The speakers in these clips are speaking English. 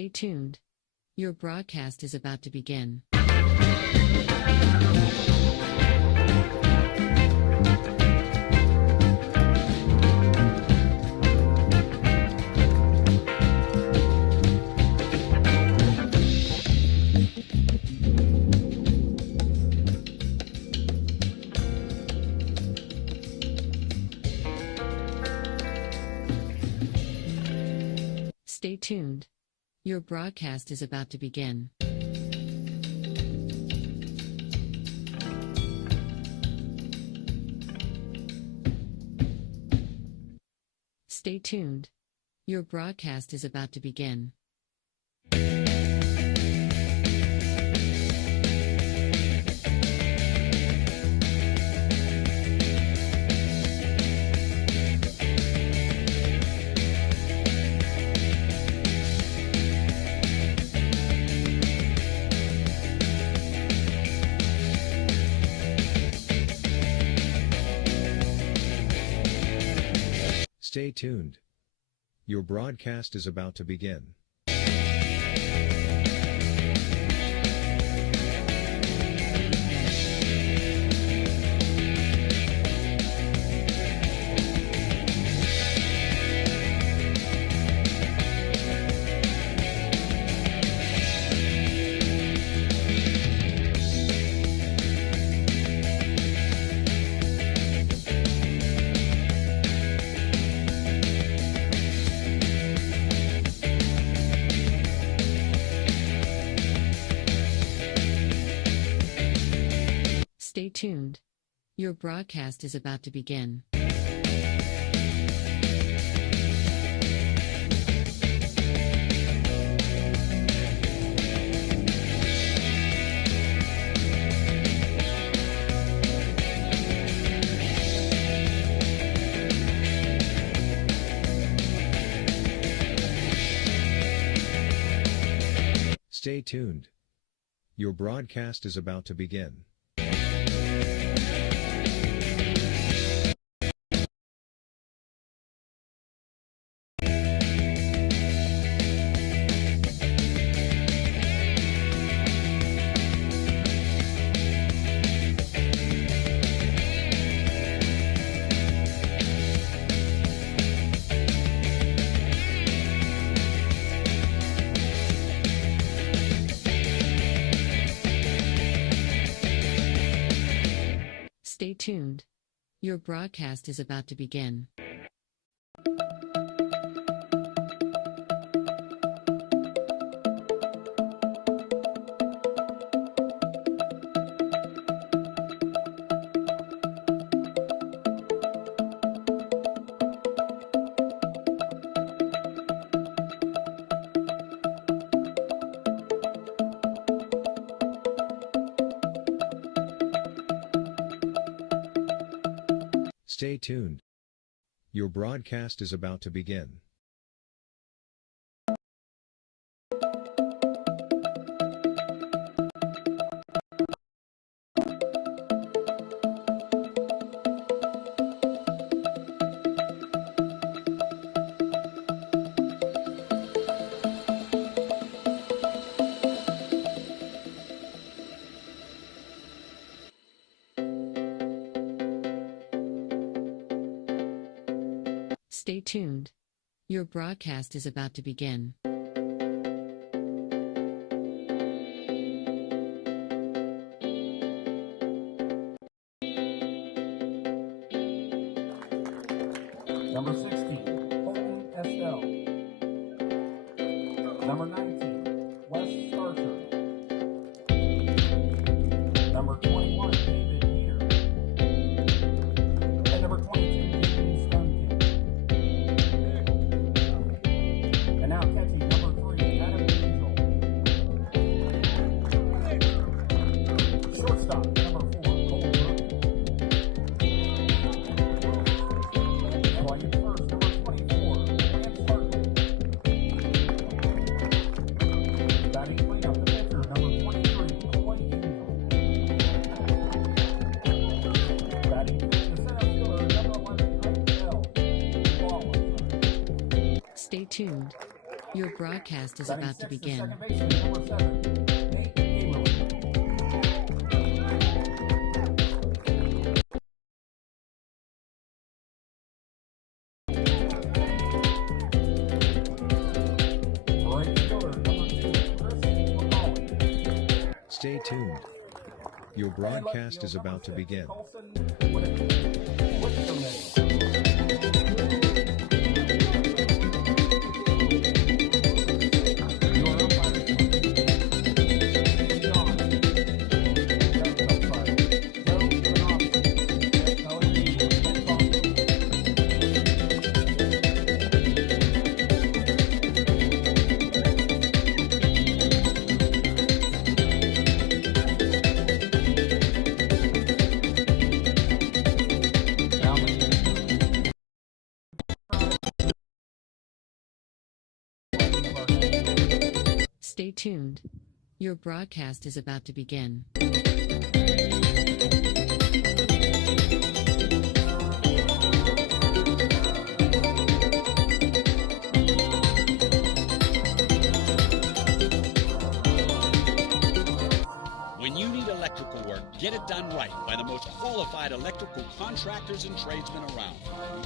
Stay tuned. Your broadcast is about to begin. Stay tuned. Your broadcast is about to begin. Stay tuned. Your broadcast is about to begin. Stay tuned. Your broadcast is about to begin. Stay tuned. Your broadcast is about to begin. Stay tuned. Your broadcast is about to begin. Stay tuned. Your broadcast is about to begin. Stay tuned. Your broadcast is about to begin. Stay tuned. Your broadcast is about to begin. Number 16, Colton Estelle. Number 19, Wes Starcher. Number 21, David Peter. And number 22, James Duncan. And now catching number 3, Adam Angel. Shortstop, number 4, Cole Burke. Playing first, number 24, Lance Hartman. Batting cleanup, the pitcher, number 23, Coy Email. Batting fifth, the center fielder, number 11, Ike Bell. Ball. Stay tuned. Your broadcast is Batting about to sixth, begin. second baseman, number 7, Nate Eagley. Right fielder, number 2, Chris McCauley. Stay tuned. Your broadcast is about to begin. Stay tuned. Your broadcast is about to begin. When you need electrical work, get it done right by the most qualified electrical contractors and tradesmen around.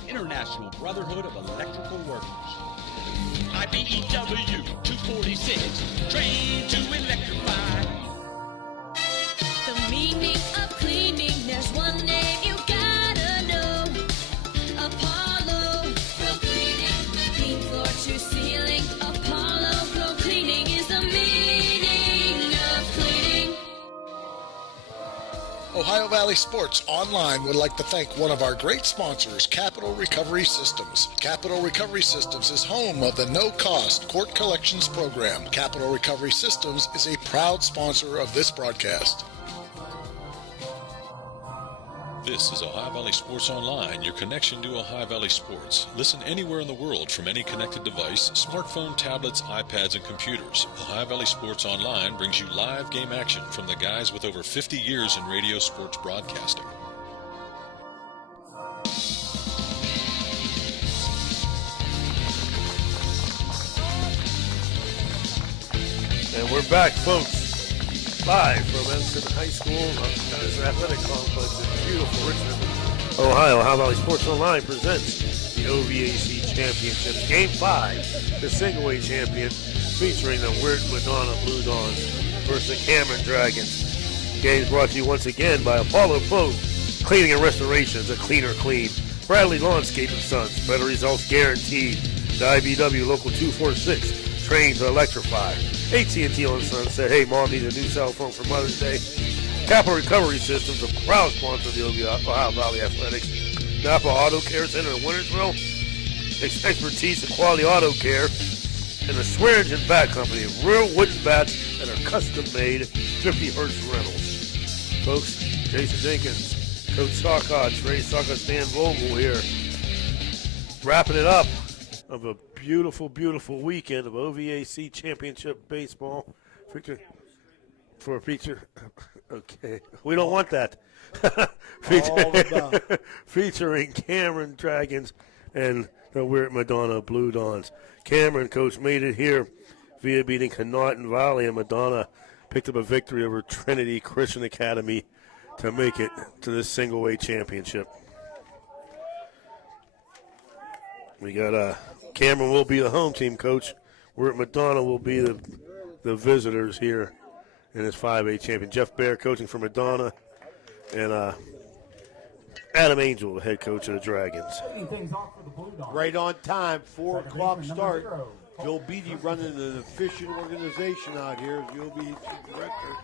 The International Brotherhood of Electrical Workers. IBEW 246, trained to electrify. The meaning of cleaning, there's one name you gotta know. Apollo Pro Cleaning. Clean floor to ceiling. Apollo Pro Cleaning is the meaning of cleaning. Ohio Valley Sports Online would like to thank one of our great sponsors, Capital Recovery Systems. Capital Recovery Systems is home of the no-cost court collections program. Capital Recovery Systems is a proud sponsor of this broadcast. This is Ohio Valley Sports Online, your connection to Ohio Valley Sports. Listen anywhere in the world from any connected device, smartphone, tablets, iPads, and computers. Ohio Valley Sports Online brings you live game action from the guys with over 50 years in radio sports broadcasting. And we're back, folks. Live from Edison High School, Tennis Athletic Complex in beautiful Richmond, Ohio. Ohio Valley Sports Online presents the OVAC Championship. Game 5, the single-A champion, featuring the Weird Madonna Blue Dawns versus the Cameron Dragons. Games brought to you once again by Apollo Pro Cleaning and Restoration. It's a cleaner clean. Bradley Lawnscape and Sons, better results guaranteed. The IBW Local 246, trained to electrify. AT&T on Sunset. Hey, Mom needs a new cell phone for Mother's Day. Capital Recovery Systems, a proud sponsor of the Ohio Valley Athletics. Napa Auto Care Center in Wintersville. Expertise in quality auto care. And the Swearingen Bat Company, real wooden bats that are custom made, 50 Hertz rentals. Folks, Jason Jenkins, Coach Sockott, Trey Sockott, Stan Vogel here. Wrapping it up of a beautiful, beautiful weekend of OVAC Championship baseball. For a feature. Okay, we don't want that. Featuring Cameron Dragons and the Weird Madonna Blue Dawns. Cameron, coach, made it here via beating Connaughton Valley, and Madonna picked up a victory over Trinity Christian Academy to make it to this single-A championship. We got Cameron will be the home team, coach. Weird Madonna will be the visitors here in this 5A champion. Jeff Baer coaching for Madonna, and Adam Angel, the head coach of the Dragons. Right on time, 4 o'clock start. Bill Beatty running an efficient organization out here as the OVAC director.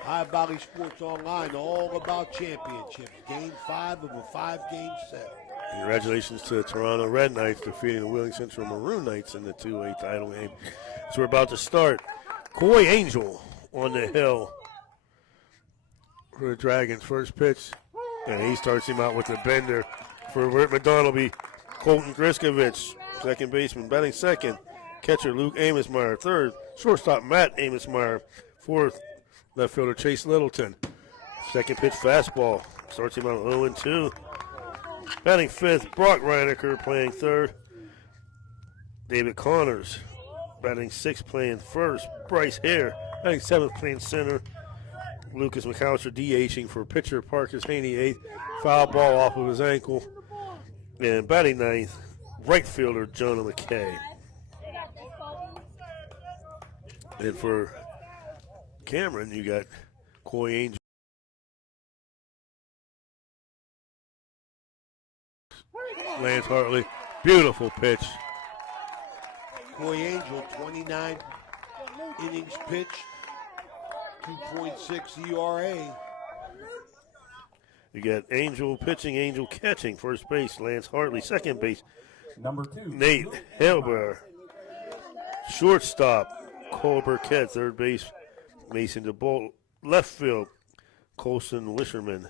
Ohio Valley Sports Online, all about championships. Game 5 of a 5-game set. Congratulations to the Toronto Red Knights defeating the Wheeling Central Maroon Knights in the 2A title game. So we're about to start. Coy Angel on the hill for the Dragons. First pitch, and he starts him out with a bender. For Weird Madonna will be Colton Griskovich, second baseman. Batting second, catcher Luke Amosmeyer. Third, shortstop Matt Amosmeyer. Fourth, left fielder Chase Littleton. Second pitch fastball, starts him out 0-2. Batting fifth, Brock Reinecker playing third. David Connors batting 6th, playing first. Bryce Hare batting 7th, playing center. Lucas McAllister DHing for pitcher. Parkus Haney 8th. Foul ball off of his ankle. And batting 9th, right fielder Jonah McKay. And for Cameron, you got Coy Angel. Lance Hartley, beautiful pitch. Coy Angel, 29 innings pitched, 2.6 ERA. You got Angel pitching, Angel catching. First base, Lance Hartley. Second base, Number 2, Nate Helber. Shortstop, Cole Burkett. Third base, Mason DeBolt. Left field, Colson Wisherman.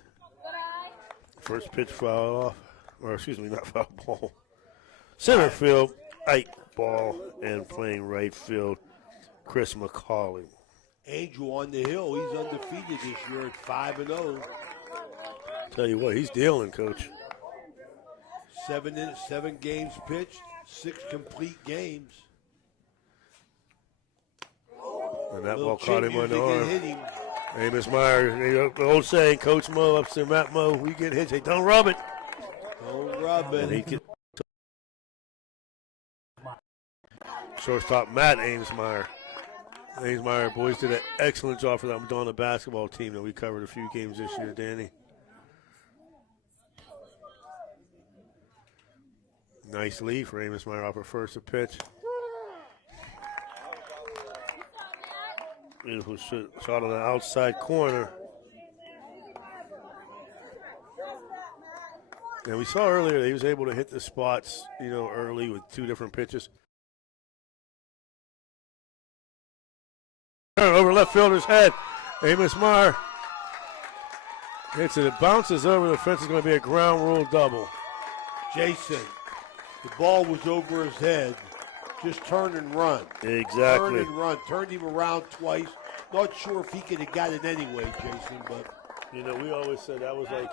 First pitch foul off, or excuse me, not foul ball. Center field, Ike Ball, and playing right field, Chris McCauley. Angel on the hill. He's undefeated this year at 5-0. Tell you what, he's dealing, Coach. 7 games pitched, 6 complete games. And that Little ball caught him chink on the music, it arm. hit him. Amos Meyer, the old saying, Coach Mo, up to Matt Mo, we get hit, say, don't rub it. Don't rub And he it. get shortstop Matt Amesmeyer. Amesmeyer boys did an excellent job for that Madonna basketball team that we covered a few games this year, Danny. Nice lead for Amesmeyer off her first to pitch. Beautiful shot on the outside corner. And we saw earlier that he was able to hit the spots, early with 2 different pitches. Over left fielder's head. Amos Meyer hits it. It bounces over the fence. It's going to be a ground rule double. Jason, the ball was over his head. Just turn and run. Exactly. Turn and run. Turned him around twice. Not sure if he could have got it anyway, Jason, but. We always said that was like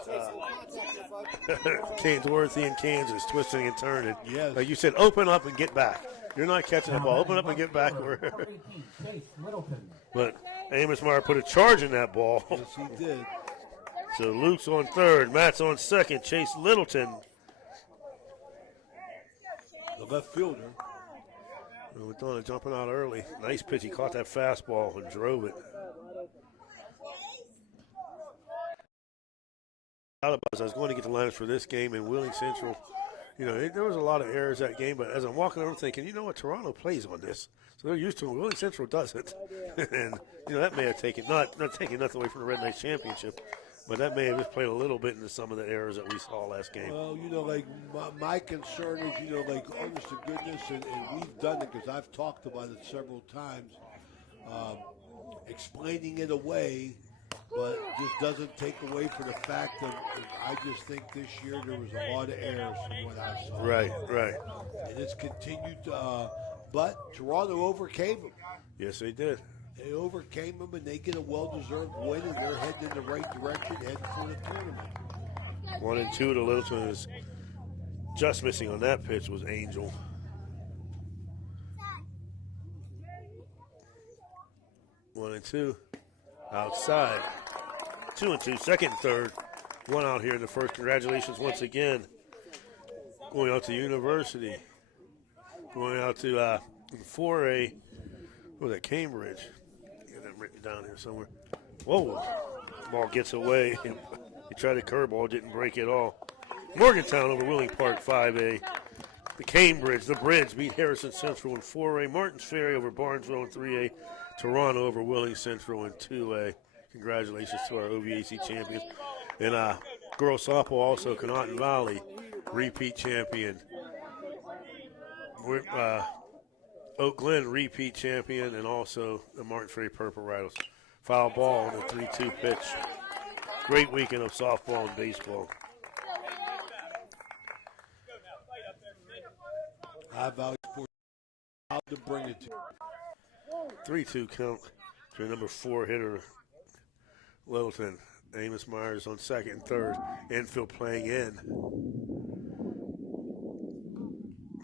Canesworthy in Kansas, twisting and turning. Yes. Like you said, open up and get back. You're not catching the ball. Open up and get back. But Amos Meyer put a charge in that ball. Yes, he did. So Luke's on third. Matt's on second. Chase Littleton. The left fielder. Madonna jumping out early. Nice pitch. He caught that fastball and drove it. I was going to get the lineups for this game in Wheeling Central. There was a lot of errors that game, but as I'm walking over, I'm thinking, Toronto plays on this, so they're used to it. Wheeling Central doesn't, and that may have taken not taking nothing away from the Red Knights championship, but that may have just played a little bit into some of the errors that we saw last game. Well, my concern is, honest to goodness, and we've done it because I've talked about it several times, explaining it away. But this doesn't take away from the fact that I just think this year there was a lot of errors from what I saw. Right. And it's continued, but Toronto overcame them. Yes, they did. They overcame them, and they get a well-deserved win, and they're heading in the right direction, heading for the tournament. 1-2 to Littleton is just missing on that pitch was Angel. One and two. Outside. 2-2, second and third. One out here in the first. Congratulations once again. Going out to University. Going out to 4A. What was that, Cambridge? Get that written down here somewhere. Whoa. Ball gets away. He tried a curveball, didn't break at all. Morgantown over Wheeling Park, 5A. The Cambridge, the Bridge beat Harrison Central in 4A. Martins Ferry over Barnesville in 3A. Toronto over Wheeling Central in 2A. Congratulations to our OVAC champions. And girls softball also, Connaughton Valley, repeat champion. Oak Glen, repeat champion, and also the Martin Ferry Purple Rattles. Foul ball on the 3-2 pitch. Great weekend of softball and baseball. High Valley Sports, how to bring it to 3-2 count to number 4 hitter, Littleton. Amos Myers on second and third. Infield playing in.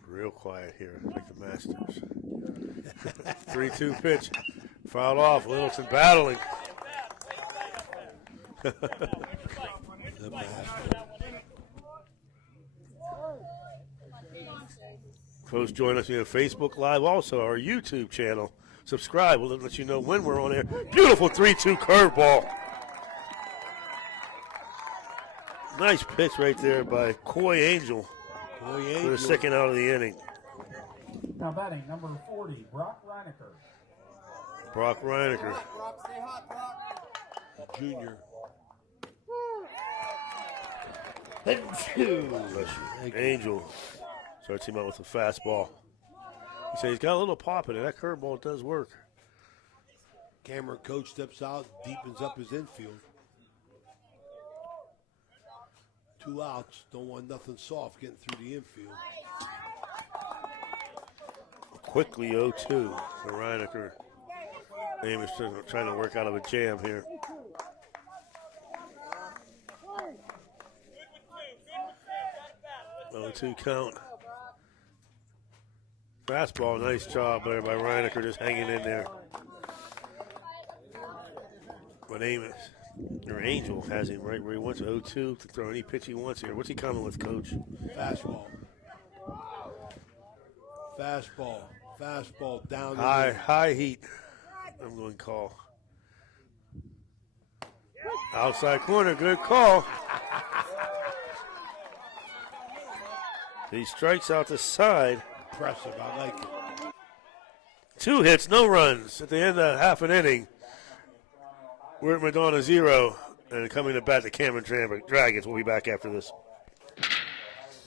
Real quiet here, like the Masters. 3-2 pitch. Fouled off. Littleton battling. Folks, join us on Facebook Live, also our YouTube channel. Subscribe. We'll let you know when we're on air. Beautiful 3-2 curveball. Nice pitch right there by Coy Angel. For the second out of the inning. Now batting number 40, Brock Reinecker. Brock Reinecker. Junior. Angel starts him out with a fastball. He said he's got a little pop in it. That curveball does work. Cameron coach steps out, deepens up his infield. 2 outs. Don't want nothing soft getting through the infield. Quickly 0-2 for Reinecker. Amos trying to work out of a jam here. Oh, 2 count. Fastball, nice job there by Reinecker, just hanging in there. But Amos, or Angel, has him right where he wants, 0-2 to throw any pitch he wants here. What's he coming with, Coach? Fastball. Fastball down. High heat. I'm going to call. Outside corner, good call. He strikes out the side. Impressive, I like it. 2 hits, no runs at the end of half an inning. We're at Madonna 0, and coming to bat the Cameron Dragons. We'll be back after this.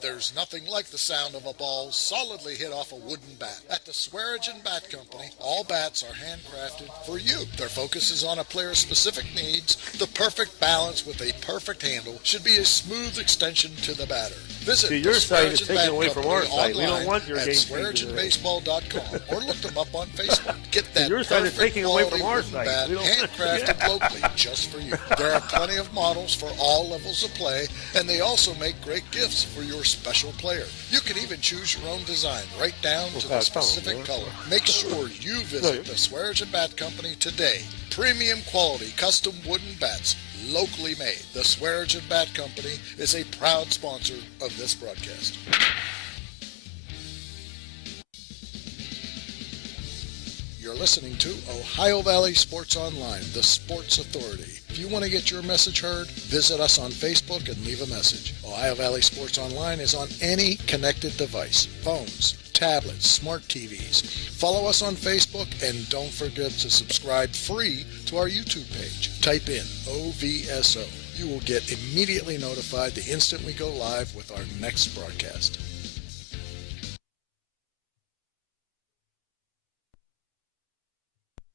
There's nothing like the sound of a ball solidly hit off a wooden bat. At the Swearingen Bat Company, all bats are handcrafted for you. Their focus is on a player's specific needs. The perfect balance with a perfect handle should be a smooth extension to the batter. Visit See, your the site is Swearingen taken Bat away from Company our site. We don't online want your at game SwearingenBaseball.com or look them up on Facebook. Get that your site is perfect taking away quality from our wooden site. bat We don't- handcrafted locally just for you. There are plenty of models for all levels of play, and they also make great gifts for your special player. You can even choose your own design, right down to the specific color. Make sure you visit the Swearingen Bat Company today. Premium quality custom wooden bats, locally made. The Swearingen Bat Company is a proud sponsor of this broadcast. You're listening to Ohio Valley Sports Online, the sports authority. If you want to get your message heard, visit us on Facebook and leave a message. Ohio Valley Sports Online is on any connected device, phones, tablets, smart TVs. Follow us on Facebook and don't forget to subscribe free to our YouTube page. Type in OVSO. You will get immediately notified the instant we go live with our next broadcast.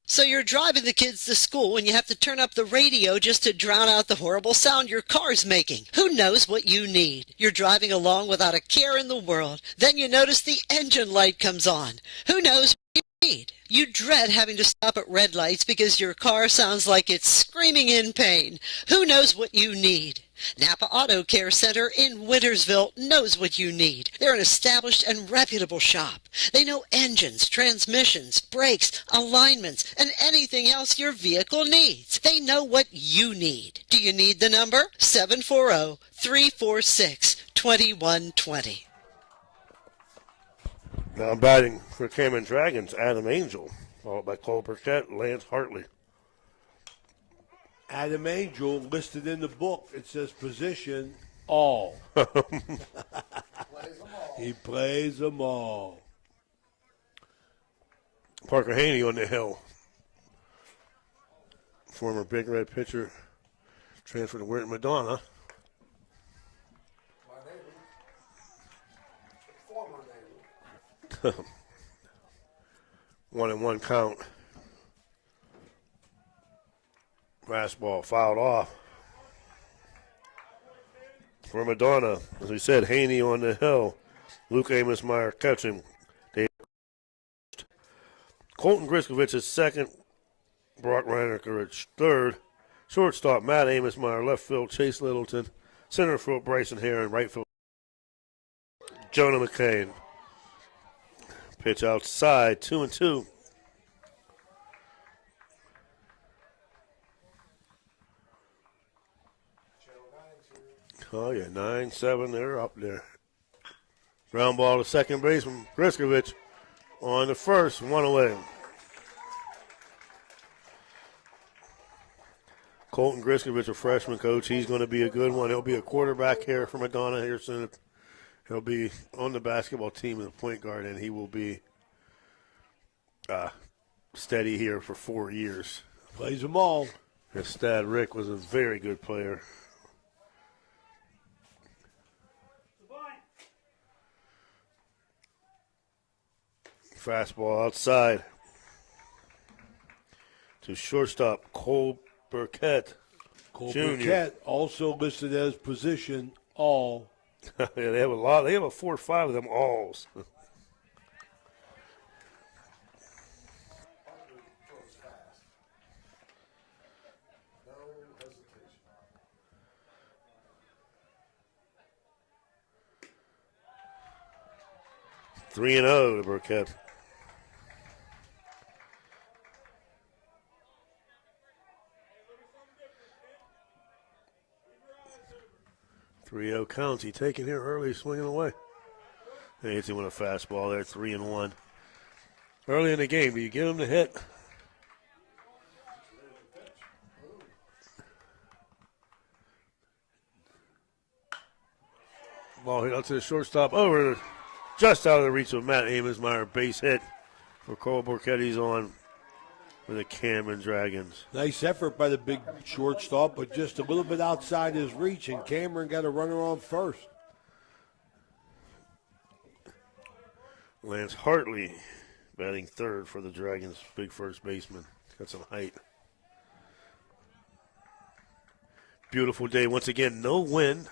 So you're driving the kids to school and you have to turn up the radio just to drown out the horrible sound your car's making. Who knows what you need? You're driving along without a care in the world. Then you notice the engine light comes on. Who knows what you need? You dread having to stop at red lights because your car sounds like it's screaming in pain. Who knows what you need? Napa Auto Care Center in Wintersville knows what you need. They're an established and reputable shop. They know engines, transmissions, brakes, alignments, and anything else your vehicle needs. They know what you need. Do you need the number? 740-346-2120. Now batting for Cameron Dragons, Adam Angel, followed by Cole Burkett, Lance Hartley. Adam Angel, listed in the book, it says position all. He plays them all. Parker Haney on the hill. Former Big Red pitcher, transferred to Weirton Madonna. 1-1 count. Fastball fouled off. For Madonna, as we said, Haney on the hill. Luke Amosmeyer catching. Colton Griskovich is second. Brock Reinecker at third. Shortstop Matt Amosmeyer. Left field Chase Littleton. Center field Bryson Heron. Right field Jonah McCain. Pitch outside, 2-2 Oh, yeah, 9-7, they're up there. Ground ball to second baseman, Griskovich on the first, one away. Colton Griskovich, a freshman coach, he's going to be a good one. He'll be a quarterback here for Madonna here soon. He'll be on the basketball team as a point guard, and he will be steady here for 4 years. Plays them all. His dad, Rick, was a very good player. Fastball outside to shortstop Cole Burkett. Cole Jr. Burkett also listed as position all. Yeah, they have a lot. They have a 4 or 5 of them alls. Three and 0 to Burkett. 3-0 counts. He taking here early, swinging away. He hits him with a fastball there, 3-1. Early in the game, do you get him to hit? Ball hit out to the shortstop, over just out of the reach of Matt Amesmeyer. Base hit for Cole Burkett. He's on for the Cameron Dragons. Nice effort by the big shortstop, but just a little bit outside his reach, and Cameron got a runner on first. Lance Hartley batting third for the Dragons, big first baseman. Got some height. Beautiful day. Once again, no wind.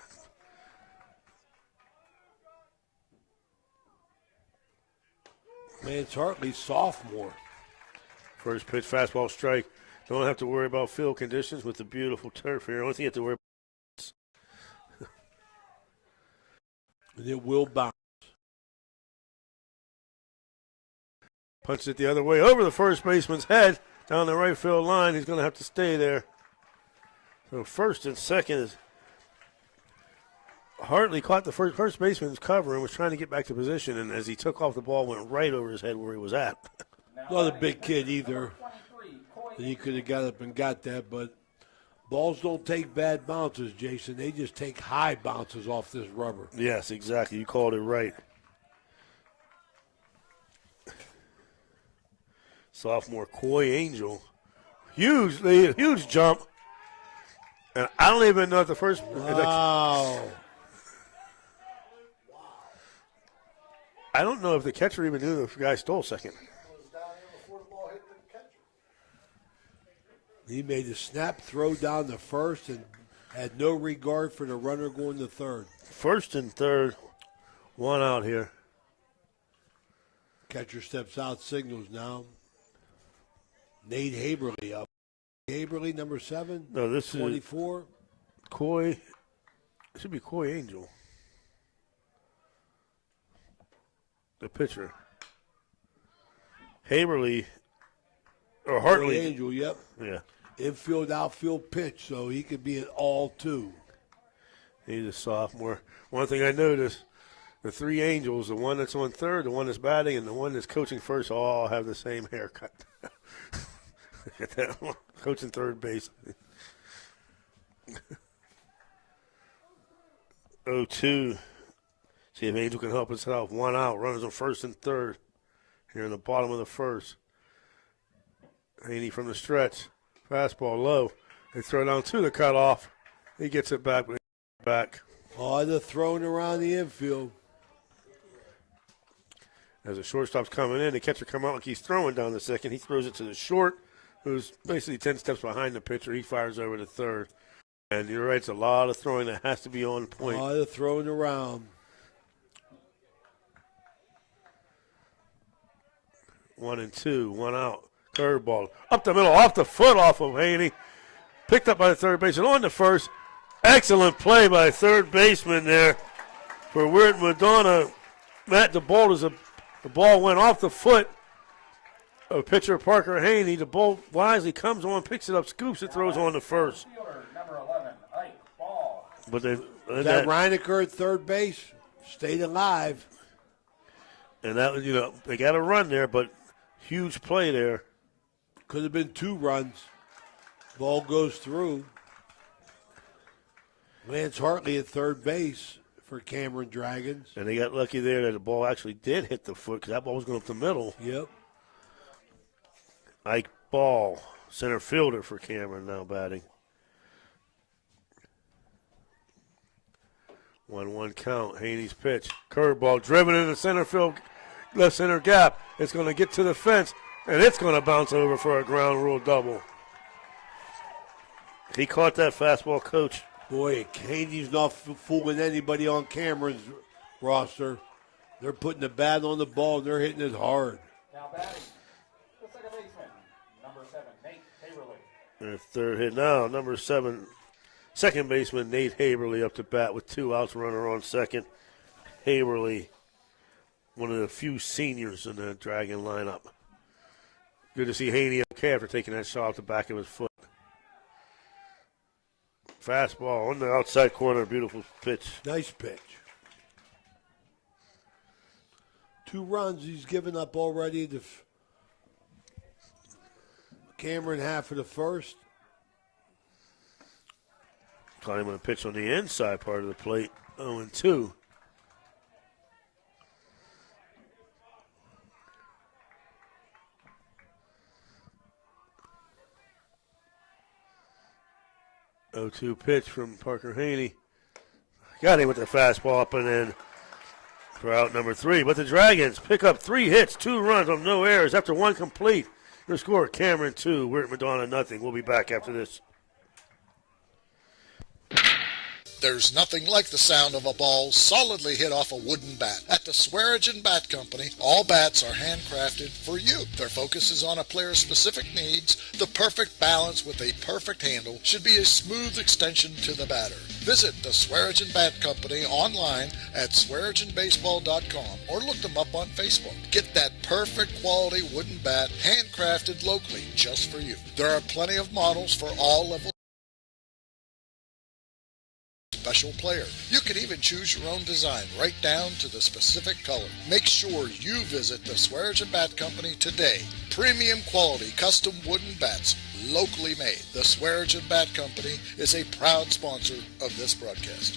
Lance Hartley, sophomore. First pitch, fastball strike. Don't have to worry about field conditions with the beautiful turf here. Only thing you have to worry about. And it will bounce. Punches it the other way over the first baseman's head down the right field line. He's going to have to stay there. So first and second is Hartley caught the first baseman's cover and was trying to get back to position, and as he took off, the ball went right over his head where he was at. Not a big kid either. He could have got up and got that, but balls don't take bad bounces, Jason. They just take high bounces off this rubber. Yes, exactly. You called it right. Sophomore Coy Angel. Huge lead, huge jump. And I don't even know if the first. Wow. I don't know if the catcher even knew the guy stole second. He made a snap throw down to first and had no regard for the runner going to third. First and third, one out here. Catcher steps out, signals now. Nate Haberly up. Haberly, number 7. No, this 24. Is Coy. It should be Coy Angel. The pitcher. Haberly. Or Hartley. Coy Angel, yep. Yeah. Infield, outfield pitch, so he could be an all two. He's a sophomore. One thing I noticed, the 3 Angels, the one that's on third, the one that's batting, and the one that's coaching first all have the same haircut. Get that one. Coaching third base. 0-2. See if Angel can help himself. One out. Runners on first and third. Here in the bottom of the first. Haney from the stretch. Fastball low. They throw down to the cutoff. He gets it back. Oh, they're throwing around the infield. As the shortstop's coming in, the catcher come out like he's throwing down the second. He throws it to the short, who's basically 10 steps behind the pitcher. He fires over to third. And you're right, it's a lot of throwing that has to be on point. Oh, they're throwing around. 1-2, one out. Curveball up the middle, off the foot off of Haney. Picked up by the third baseman on the first. Excellent play by third baseman there for Weird Madonna. Matt DeBolt, the ball went off the foot of pitcher Parker Haney. The ball wisely comes on, picks it up, scoops it, throws on the first. But That Reinecker at third base stayed alive. And that was, they got a run there, but huge play there. Could have been 2 runs. Ball goes through. Lance Hartley at third base for Cameron Dragons. And they got lucky there that the ball actually did hit the foot because that ball was going up the middle. Yep. Ike Ball, center fielder for Cameron, now batting. 1-1 count. Haney's pitch. Curveball driven in the center field, left center gap. It's going to get to the fence, and it's going to bounce over for a ground rule double. He caught that fastball, Coach. Boy, Haney's not fooling anybody on Cameron's roster. They're putting the bat on the ball, and they're hitting it hard. Now batting, the second baseman, number 7, Nate Haverly. Their third hit now, number 7, second baseman Nate Haverly up to bat with 2 outs, runner on second. Haverly, one of the few seniors in the Dragon lineup. Good to see Haney okay after taking that shot off the back of his foot. Fastball on the outside corner, beautiful pitch. Nice pitch. 2 runs he's given up already. Cameron half of the first. Climbing a pitch on the inside part of the plate, 0-2. Oh-2 pitch from Parker Haney. Got him with the fastball up and in for out number 3. But the Dragons pick up 3 hits, 2 runs on no errors after 1 complete. Their score, Cameron 2, we're at Madonna nothing. We'll be back after this. There's nothing like the sound of a ball solidly hit off a wooden bat. At the Swearingen Bat Company, all bats are handcrafted for you. Their focus is on a player's specific needs. The perfect balance with a perfect handle should be a smooth extension to the batter. Visit the Swearingen Bat Company online at SwearingenBaseball.com or look them up on Facebook. Get that perfect quality wooden bat handcrafted locally just for you. There are plenty of models for all levels. Special player. You can even choose your own design right down to the specific color. Make sure you visit the Swearingen Bat Company today. Premium quality custom wooden bats, locally made. The Swearingen Bat Company is a proud sponsor of this broadcast.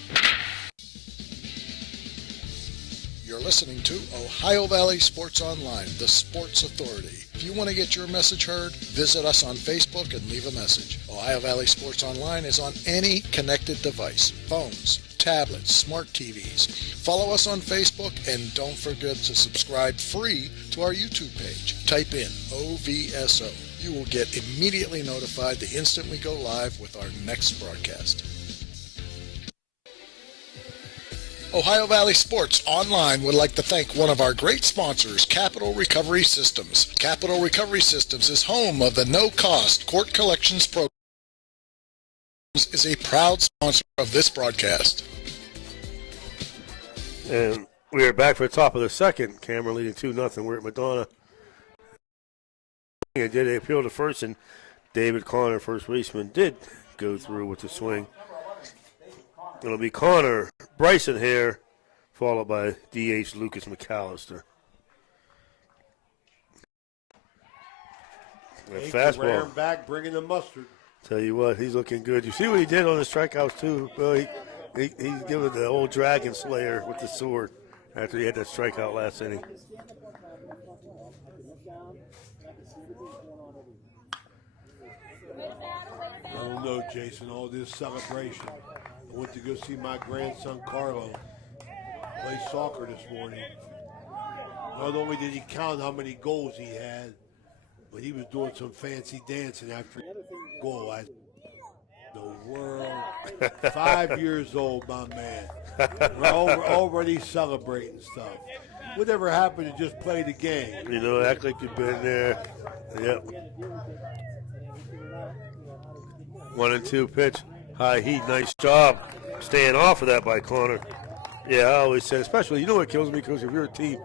You're listening to Ohio Valley Sports Online, the sports authority. If you want to get your message heard, visit us on Facebook and leave a message. Ohio Valley Sports Online is on any connected device, phones, tablets, smart TVs. Follow us on Facebook and don't forget to subscribe free to our YouTube page. Type in OVSO. You will get immediately notified the instant we go live with our next broadcast. Ohio Valley Sports Online would like to thank one of our great sponsors, Capital Recovery Systems. Capital Recovery Systems is home of the no-cost court collections program. Is a proud sponsor of this broadcast. And we are back for the top of the second. Cameron leading 2-0. We're at Madonna. And did they appeal to first, and David Connor, first baseman, did go through with the swing. It'll be Connor, Bryson Hare, followed by D.H. Lucas McAllister. Fastball. Back, bringing the mustard. Tell you what, he's looking good. You see what he did on the strikeouts, too? Well, he's giving the old Dragon Slayer with the sword after he had that strikeout last inning. I don't know, Jason, all this celebration. I went to go see my grandson Carlo play soccer this morning. Not only did he count how many goals he had, but he was doing some fancy dancing after a goal. The world, 5 years old, my man. We're already celebrating stuff. Whatever happened to just play the game? You know, act like you've been there. Yep. 1-2 pitch. High heat, nice job staying off of that by Connor. Yeah, I always say, especially, you know what kills me, because if you're a team,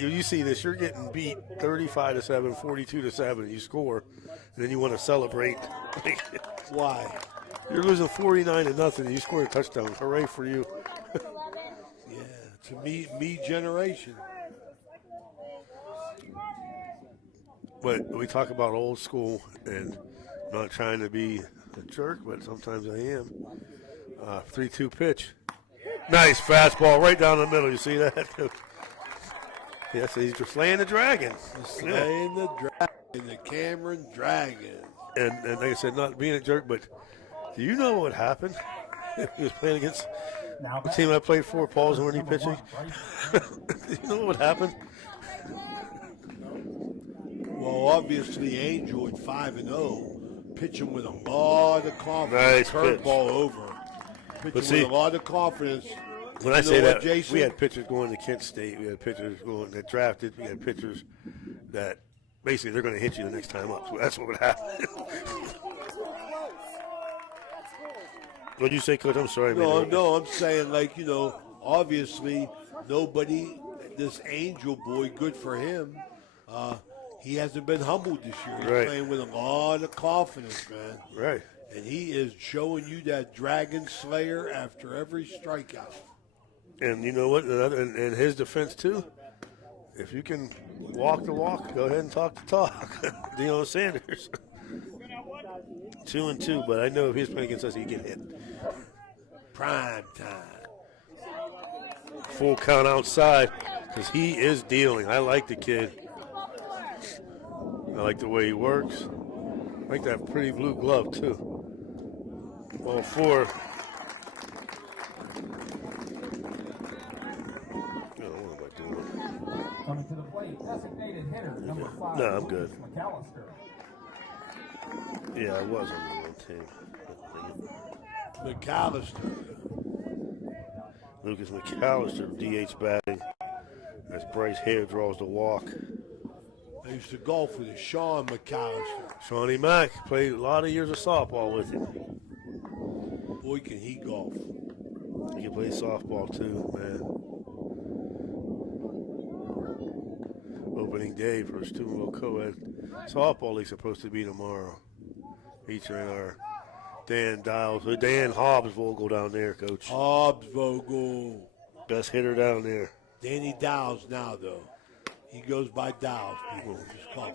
you see this, you're getting beat 35-7, 42-7, you score, and then you want to celebrate. Why? You're losing 49-0. You scored a touchdown. Hooray for you. Yeah, it's a me generation. But we talk about old school and not trying to be a jerk, but sometimes I am. 3-2 pitch. Nice fastball right down the middle. You see that? Yes, he's just slaying the dragon. Slaying the dragon, the Cameron Dragon. And like I said, not being a jerk, but do you know what happened? He was playing against the team I played for, Paul's when he pitching. Do you know what happened? Well, obviously, Angel at 5-0, pitching with a lot of confidence. Nice curveball over. Pitching with a lot of confidence. When I say that, Jason? we had pitchers going to Kent State. We had pitchers going that drafted. We had pitchers that basically they're going to hit you the next time up. So that's what would happen. What did you say, Coach? I'm sorry. No, I'm saying, like, obviously nobody, this Angel boy, good for him. He hasn't been humbled this year. He's playing with a lot of confidence, man. Right. And he is showing you that Dragon Slayer after every strikeout. And you know what? And his defense, too. If you can walk the walk, go ahead and talk the talk. Deion Sanders. 2-2, but I know if he's playing against us, he can hit. Prime time. Full count outside because he is dealing. I like the kid. I like the way he works. I like that pretty blue glove, too. Ball 4. Coming to the plate, designated hitter, number 5. No, I'm good. McAllister. Yeah, I was on the wrong team. McAllister. Lucas McAllister, DH batting. As Bryce Hare draws the walk. I used to golf with Sean McAllister. Shawnee Mack played a lot of years of softball with him. Boy, can he golf. He can play softball too, man. Opening day for a Steubenville co-ed softball league supposed to be tomorrow. Featuring our Dan Hobbsvogel down there, Coach. Hobbsvogel. Best hitter down there. Danny Dowles now, though. He goes by Dowles, people. Just call him.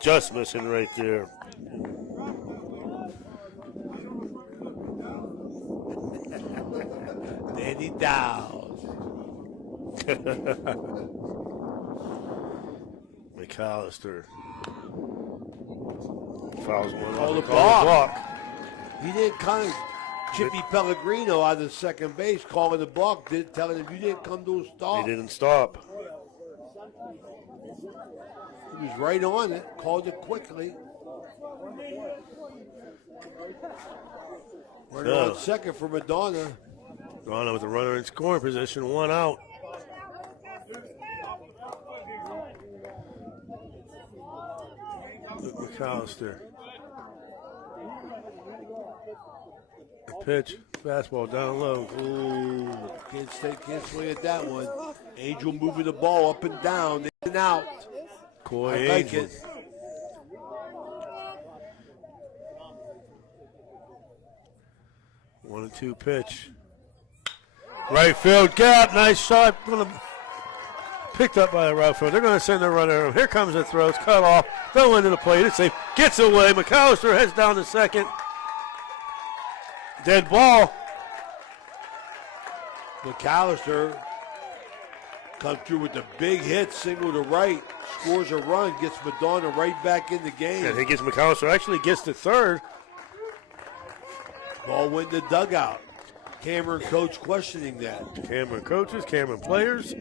Just missing right there. Danny Dowles. McAllister. Fouls one Oh, on the block. block. He didn't kind of Chippy Pellegrino out of second base calling the block, telling him you didn't come to a stop. He didn't stop. He was right on it, called it quickly. Runner on second for Madonna. Madonna with the runner in scoring position, 1 out. Luke McAllister. The pitch, fastball down low. Ooh, can't swing at that one. Angel moving the ball up and down, in and out. Coy I Angel. like it. 1-2 pitch. Right field gap, nice shot. Picked up by the right field. They're going to send the runner. Here comes the throw. It's cut off. Throw into the plate. It's safe. Gets away. McAllister heads down to second. Dead ball. McAllister comes through with the big hit, single to right, scores a run, gets Madonna right back in the game. And he gets McAllister. Actually gets to third. Ball went in the dugout. Cameron coach questioning that. Cameron coaches, Cameron players.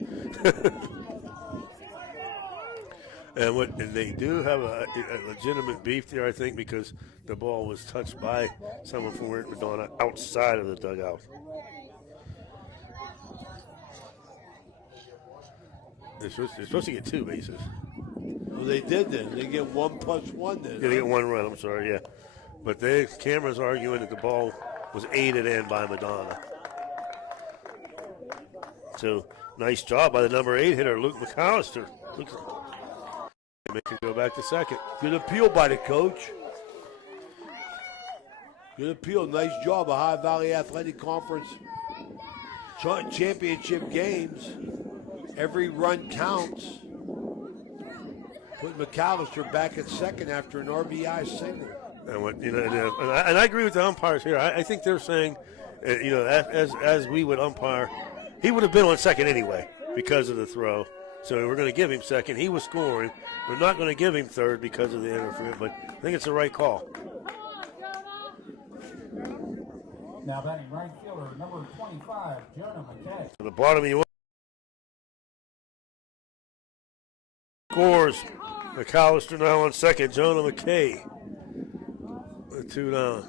And they do have a legitimate beef there, I think, because the ball was touched by someone from Madonna outside of the dugout. They're supposed to get 2 bases. Well, they did then. They get 1+1 then. Yeah, they get 1 run, I'm sorry, yeah. But Cameron's arguing that the ball was aided in by Madonna. So, nice job by the number 8 hitter, Luke McAllister. Make him go back to second. Good appeal by the coach. Good appeal. Nice job. Ohio Valley Athletic Conference championship games. Every run counts. Put McAllister back at second after an RBI single. And I agree with the umpires here. I think they're saying, as we would umpire, he would have been on second anyway because of the throw. So we're going to give him second. He was scoring. We're not going to give him third because of the interference, but I think it's the right call. Now batting right fielder, number 25, Jonah McKay. To the bottom of the order. Scores. McAllister now on second. Jonah McKay. 2 down.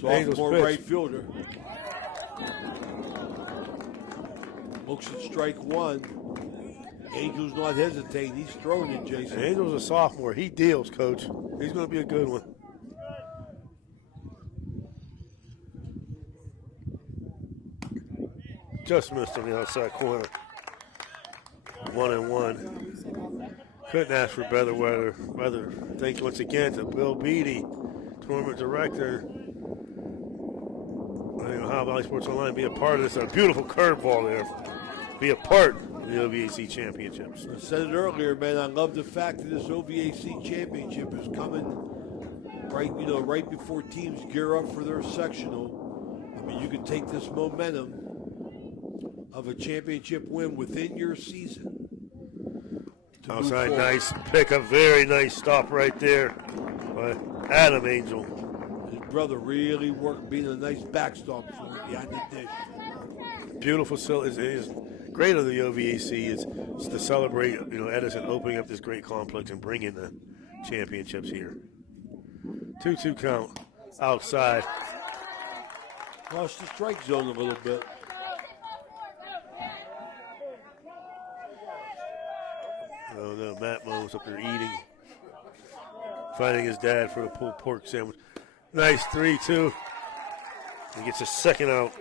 Sophomore right fielder. Looks at strike one. Angel's not hesitating. He's throwing it, Jason. Angel's a sophomore. He deals, Coach. He's going to be a good one. Just missed on the outside corner. 1-1. Couldn't ask for better weather. Thank you once again to Bill Beatty, tournament director. Ohio Valley Sports Online, be a part of this. A beautiful curveball there. Be a part of the OVAC championships. I said it earlier, man. I love the fact that this OVAC championship is coming right before teams gear up for their sectional. I mean, you can take this momentum of a championship win within your season. Outside, nice pick, a very nice stop right there by Adam Angel. His brother really worked being a nice backstop for him behind the dish. Beautiful. Is great of the OVAC is to celebrate, Edison opening up this great complex and bringing the championships here. 2-2 count outside. Lost the strike zone a little bit. Oh no, Matt Mo's up there eating. Finding his dad for a pulled pork sandwich. Nice 3-2. He gets a second out.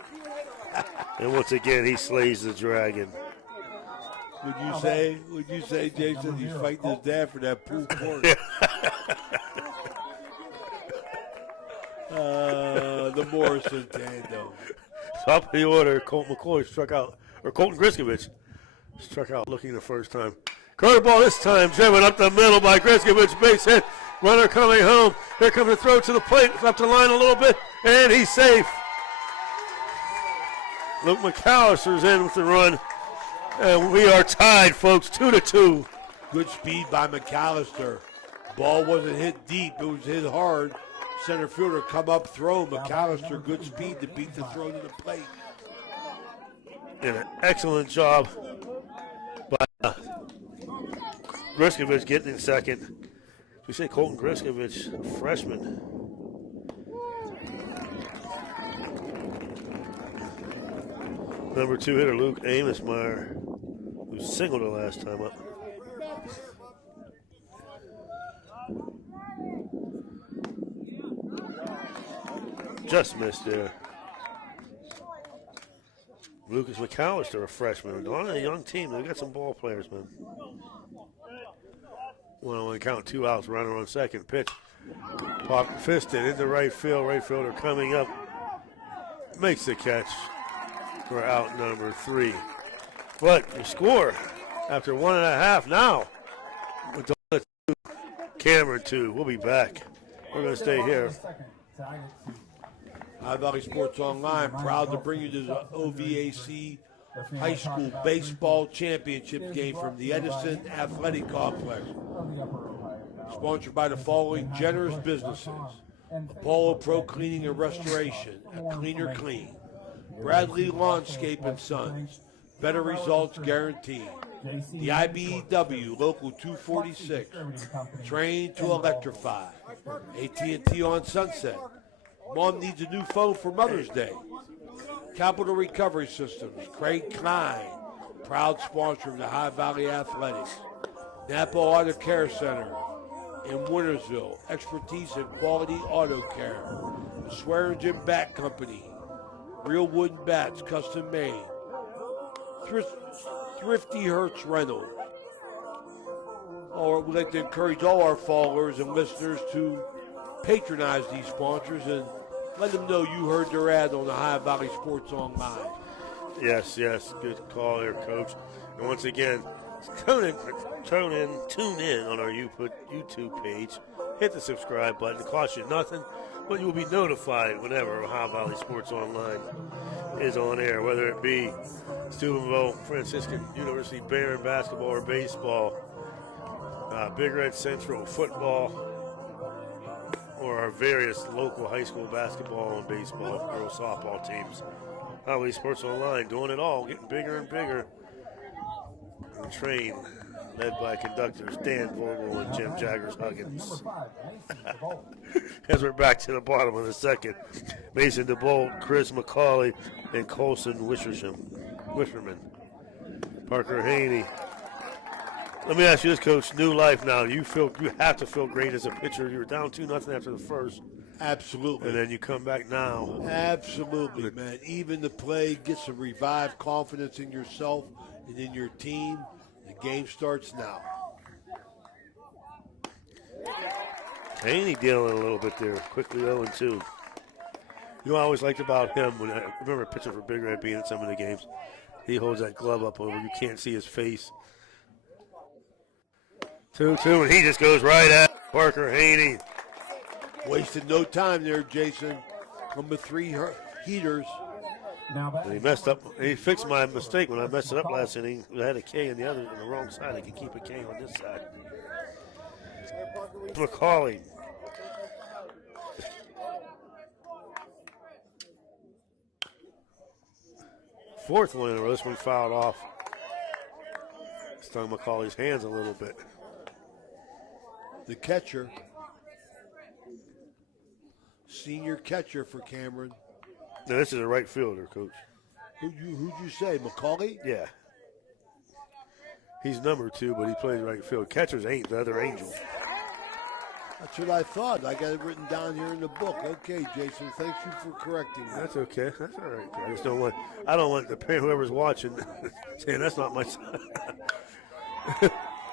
And once again, he slays the dragon. Would you say, Jason, he's fighting his dad for that pulled pork? The Morrison tandem. Top of the order, Colton Griskovich struck out looking the first time. Curveball this time, driven up the middle by Griskovich, base hit. Runner coming home. Here comes the throw to the plate, up the line a little bit, and he's safe. Luke McAllister's in with the run, and we are tied, folks, 2-2. Good speed by McAllister. Ball wasn't hit deep, it was hit hard. Center fielder come up, throw. McAllister, good speed to beat the throw to the plate. And an excellent job by Griskovich getting in second. We say Colton Griskovich, a freshman. Number 2 hitter Luke Amosmeyer, who singled the last time up. Just missed there. Lucas McAllister, a freshman. On a young team, they've got some ball players, man. 1-1 count, 2 outs, runner on second. Pitch, pop fisted into right field. Right fielder coming up, makes the catch for out number 3. But you score after 1.5 now. Madonna 2, Cameron 2. We'll be back. We're going to stay here. Ohio Valley Sports Online, proud to bring you to the OVAC High School Baseball Championship game from the Edison Athletic Complex. Sponsored by the following generous businesses: Apollo Pro Cleaning and Restoration, a Cleaner Clean; Bradley Lawnscape and Sons, better results guaranteed; the IBEW Local 246, trained to electrify; AT&T on Sunset. Mom needs a new phone for Mother's Day. Capital Recovery Systems, Craig Klein, proud sponsor of the High Valley Athletics. Napa Auto Care Center in Wintersville, expertise in quality auto care. Swearingen Bat Company, real wooden bats, custom made. Thrifty Hertz Rentals. We'd like to encourage all our followers and listeners to patronize these sponsors and let them know you heard their ad on the High Valley Sports Online. Yes, good call there, Coach. And once again, tune in on our YouTube page. Hit the subscribe button. It costs you nothing, but you will be notified whenever Ohio Valley Sports Online is on air, whether it be Steubenville Franciscan University Barron basketball or baseball, Big Red Central football, or our various local high school basketball and baseball, girls softball teams. Ohio Valley Sports Online doing it all, getting bigger and bigger. And trained, led by conductors Dan Vogel and Jim Jaggers Huggins. As we're back to the bottom of the second, Mason DeBolt, Chris McCauley, and Colson Wisherman. Parker Haney. Let me ask you this, Coach. New life now. You have to feel great as a pitcher. You were down 2-0 after the first. Absolutely. And then you come back now. Absolutely, man. Even the play gets some revived confidence in yourself and in your team. The game starts now. Haney dealing a little bit there. Quickly 0-2. You know what I always liked about him, when I remember pitching for Big Red being in some of the games, he holds that glove up over. You can't see his face. 2-2, and he just goes right at Parker Haney. Wasted no time there, Jason. Number 3 heaters. And he messed up. He fixed my mistake when I messed it up last inning. I had a K on the wrong side. I could keep a K on this side. McCauley. Fourth one in a row. This one fouled off. Stung McCauley's hands a little bit. The catcher. Senior catcher for Cameron. Now, this is a right fielder, Coach. Who'd you say, McCauley? Yeah. He's number 2, but he plays right field. Catcher's the other Angel. That's what I thought. I got it written down here in the book. Okay, Jason, thank you for correcting me. That's okay. That's all right. I don't want the parent, whoever's watching, saying that's not my son.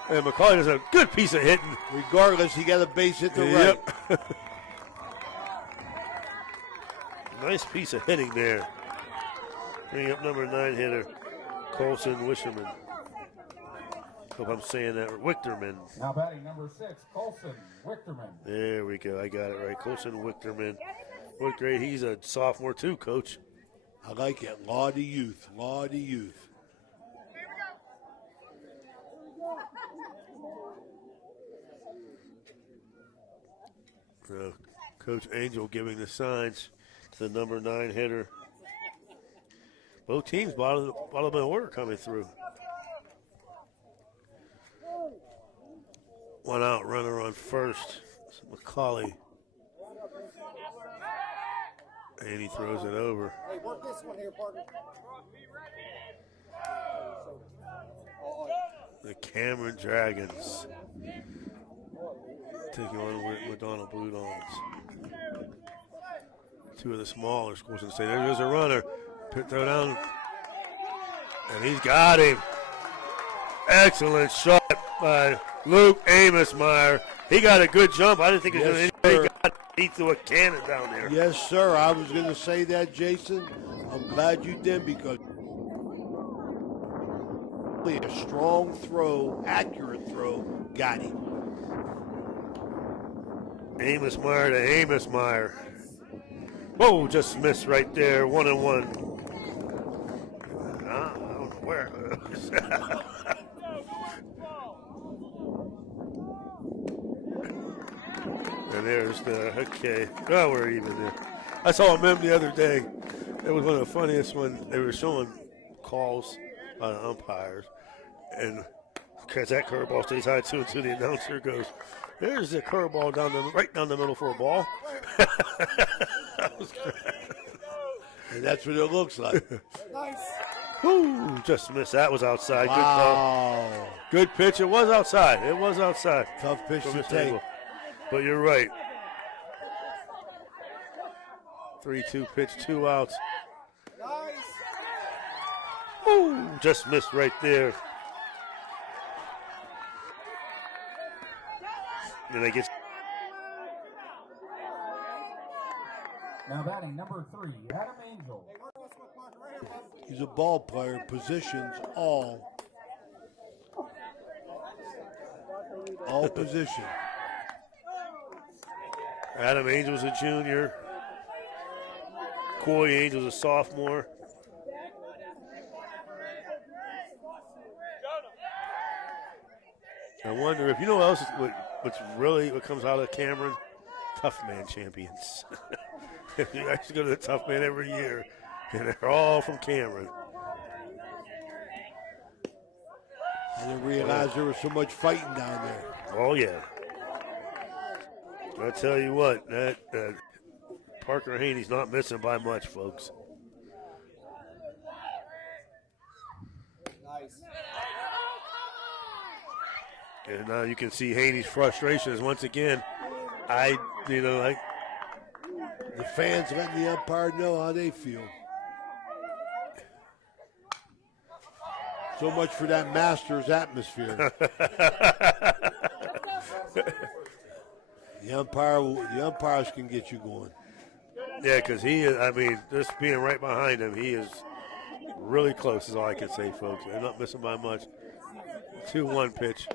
And McCauley does a good piece of hitting. Regardless, he got a base hit to right. Nice piece of hitting there. Bring up number 9 hitter, Colson Wisherman. Hope I'm saying that. Wichterman. Now batting number 6, Colson Wichterman. There we go. I got it right. Colson Wichterman. What great. He's a sophomore too, Coach. I like it. Lot of youth. Coach Angel giving the signs to the number 9 hitter. Both teams bottom of the order coming through. One out, runner on first. It's McCauley. And he throws it over. Hey, work this one here, Parker. The Cameron Dragons taking on Madonna Blue Dogs. Two of the smaller schools in the state. There's a runner. Throw down. And he's got him. Excellent shot by Luke Amosmeyer. He got a good jump. I didn't think he was going to hit. He threw a cannon down there. Yes, sir. I was going to say that, Jason. I'm glad you did, because a strong throw, accurate throw, got him. Amosmeyer to Amosmeyer. Whoa, just missed right there. 1-1. I don't know where. And there's the, okay. Oh, we're even there. I saw a meme the other day. It was one of the funniest when they were showing calls on umpires. And because that curveball stays high, 2-2, the announcer goes, there's the curveball right down the middle for a ball. And that's what it looks like. Nice. Woo, just missed. That was outside. Wow. Good call. Good pitch. It was outside. Tough pitch to take. But you're right. 3-2 pitch, 2 outs. Nice. Woo, just missed right there. And they get Now batting number 3, Adam Angel. He's a ball player, positions all positions. Adam Angel's a junior. Coy Angel's a sophomore. I wonder if you know what else what comes out of Cameron? Tough man champions. You actually go to the Tough Man every year, and they're all from Cameron. I didn't realize there was so much fighting down there. Oh yeah. I tell you what, that Parker Haney's not missing by much, folks. Nice. And now you can see Haney's frustration is once again, the fans letting the umpire know how they feel. So much for that Masters atmosphere. The umpires can get you going. Yeah, because he is, just being right behind him, he is really close is all I can say, folks. They're not missing by much. 2-1 pitch.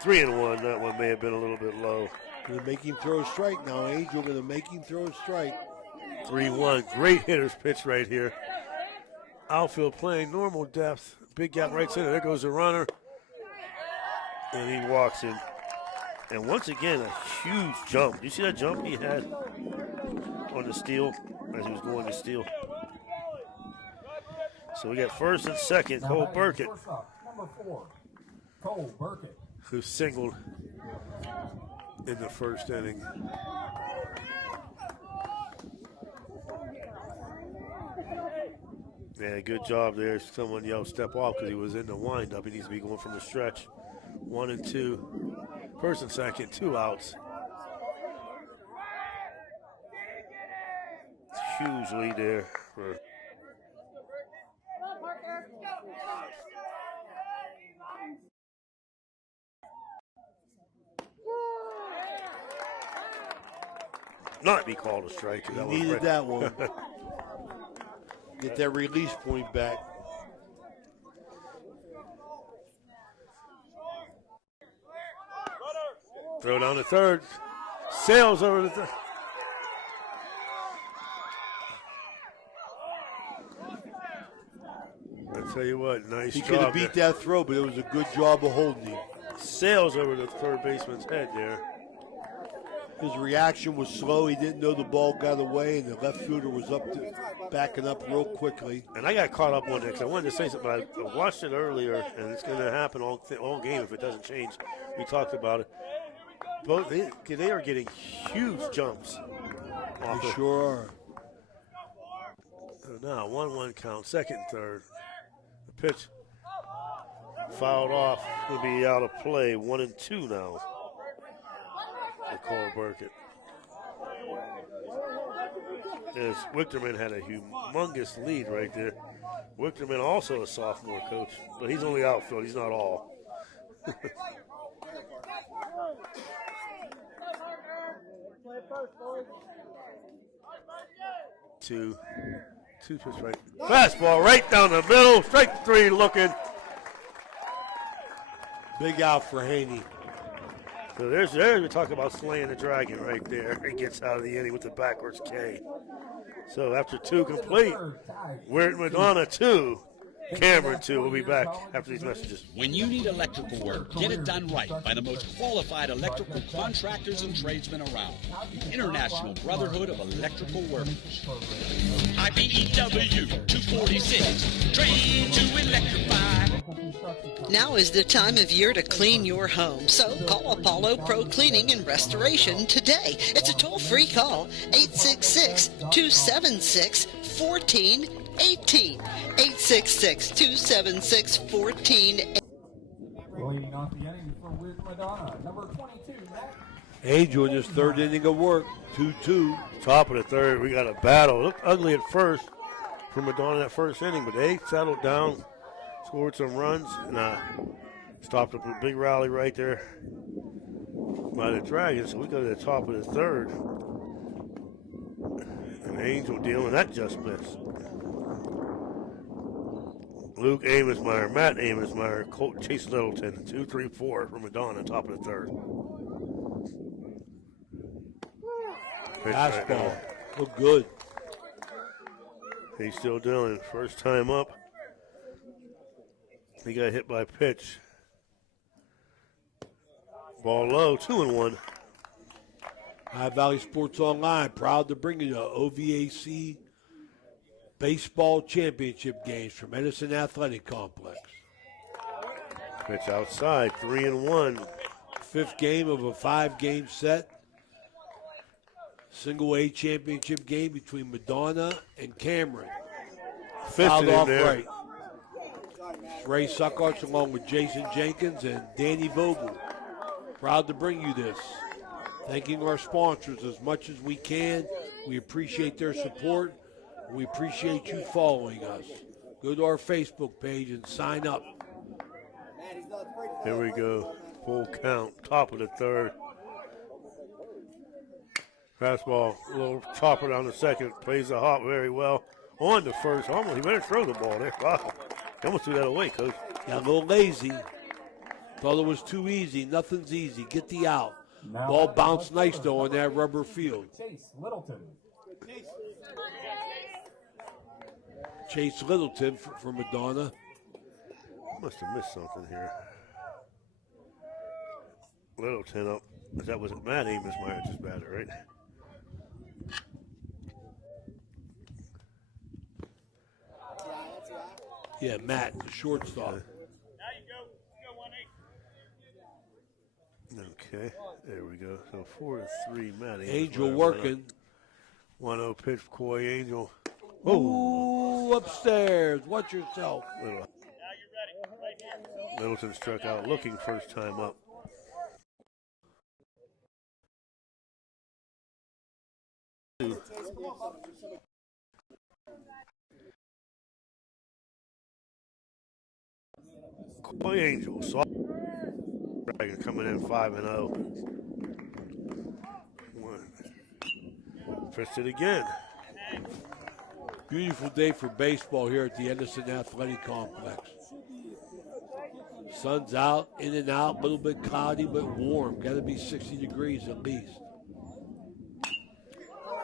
3-1, that one may have been a little bit low. Gonna make him throw a strike now, Angel. Gonna make him throw a strike. 3-1, great hitter's pitch right here. Outfield playing normal depth. Big gap right center. There goes the runner. And he walks in. And once again, a huge jump. You see that jump he had on the steal as he was going to steal? So we got first and second, Cole Burkett. Number 4, Cole Burkett. Who singled in the first inning. Yeah, good job there. Someone yelled step off because he was in the windup. He needs to be going from the stretch. 1 and 2. First and second, 2 outs. Huge lead there for not be called a strike. He needed that one. Get that release point back. Throw down the third. Sails over the third. I tell you what, nice He job. could have beat that throw, but it was a good job of holding him. Sails over the third baseman's head there. His reaction was slow. He didn't know the ball got away, and the left fielder was backing up real quickly. And I got caught up on it because I wanted to say something, but I watched it earlier, and it's going to happen all game if it doesn't change. We talked about it. Both they are getting huge jumps. They sure are. So now 1-1 count, second, third. The pitch fouled off. Will be out of play. 1 and 2 now. Cole Burkett. As Wichterman had a humongous lead right there. Wichterman also a sophomore coach, but he's only outfield. He's not all. Two pitch right. Fastball right down the middle. Strike 3 looking. Big out for Haney. So there's we talk about slaying the dragon right there. He gets out of the inning with the backwards K. So after 2 complete, we're at Madonna 2, Cameron 2. We'll be back after these messages. When you need electrical work, get it done right by the most qualified electrical contractors and tradesmen around. The International Brotherhood of Electrical Workers. IBEW 246, trained to electrify. Now is the time of year to clean your home, so call Apollo Pro Cleaning and Restoration today. It's a toll-free call, 866-276-1418. 866-276-1418. Leading off the inning for Madonna, number 22, Matt. Angel in his third inning of work, 2-2. Top of the third, we got a battle. It looked ugly at first for Madonna that first inning, but they settled down, scored some runs, and stopped up a big rally right there by the Dragons. So we go to the top of the third. Angel dealing, that just missed. Luke Amosmeyer, Matt Amosmeyer, Colt Chase Littleton, 2, 3, 4 for Madonna, top of the third. Fastball. Look good. He's still dealing. First time up. He got hit by a pitch. Ball low, 2-1. High Valley Sports Online, proud to bring you the OVAC Baseball Championship games from Edison Athletic Complex. Pitch outside, 3-1. Fifth game of a 5-game set. Single A championship game between Madonna and Cameron. Fouled off right. Ray Suckarts along with Jason Jenkins and Danny Vogel. Proud to bring you this. Thanking our sponsors as much as we can. We appreciate their support. We appreciate you following us. Go to our Facebook page and sign up. Here we go. Full count, top of the third. Fastball, a little chopper down the second. Plays the hop very well. On the first, almost, he better throw the ball there. Wow. He almost threw that away, Coach. Got a little lazy. Thought it was too easy. Nothing's easy. Get the out. Ball bounced nice, though, on that rubber field. Chase Littleton. Chase Littleton for Madonna. Must have missed something here. Littleton up. That was Matt Amosmeyer just batted, right? Yeah, Matt, the shortstop. Okay, there we go. So 4-3, Matt Angel working. 1-0 pitch for Coy Angel. Ooh, upstairs. Watch yourself. Littleton struck out looking first time up. Coy Angel, Dragon coming in 5-0. Fist it again. Beautiful day for baseball here at the Edison Athletic Complex. Sun's out, in and out, a little bit cloudy but warm. Got to be 60 degrees at least.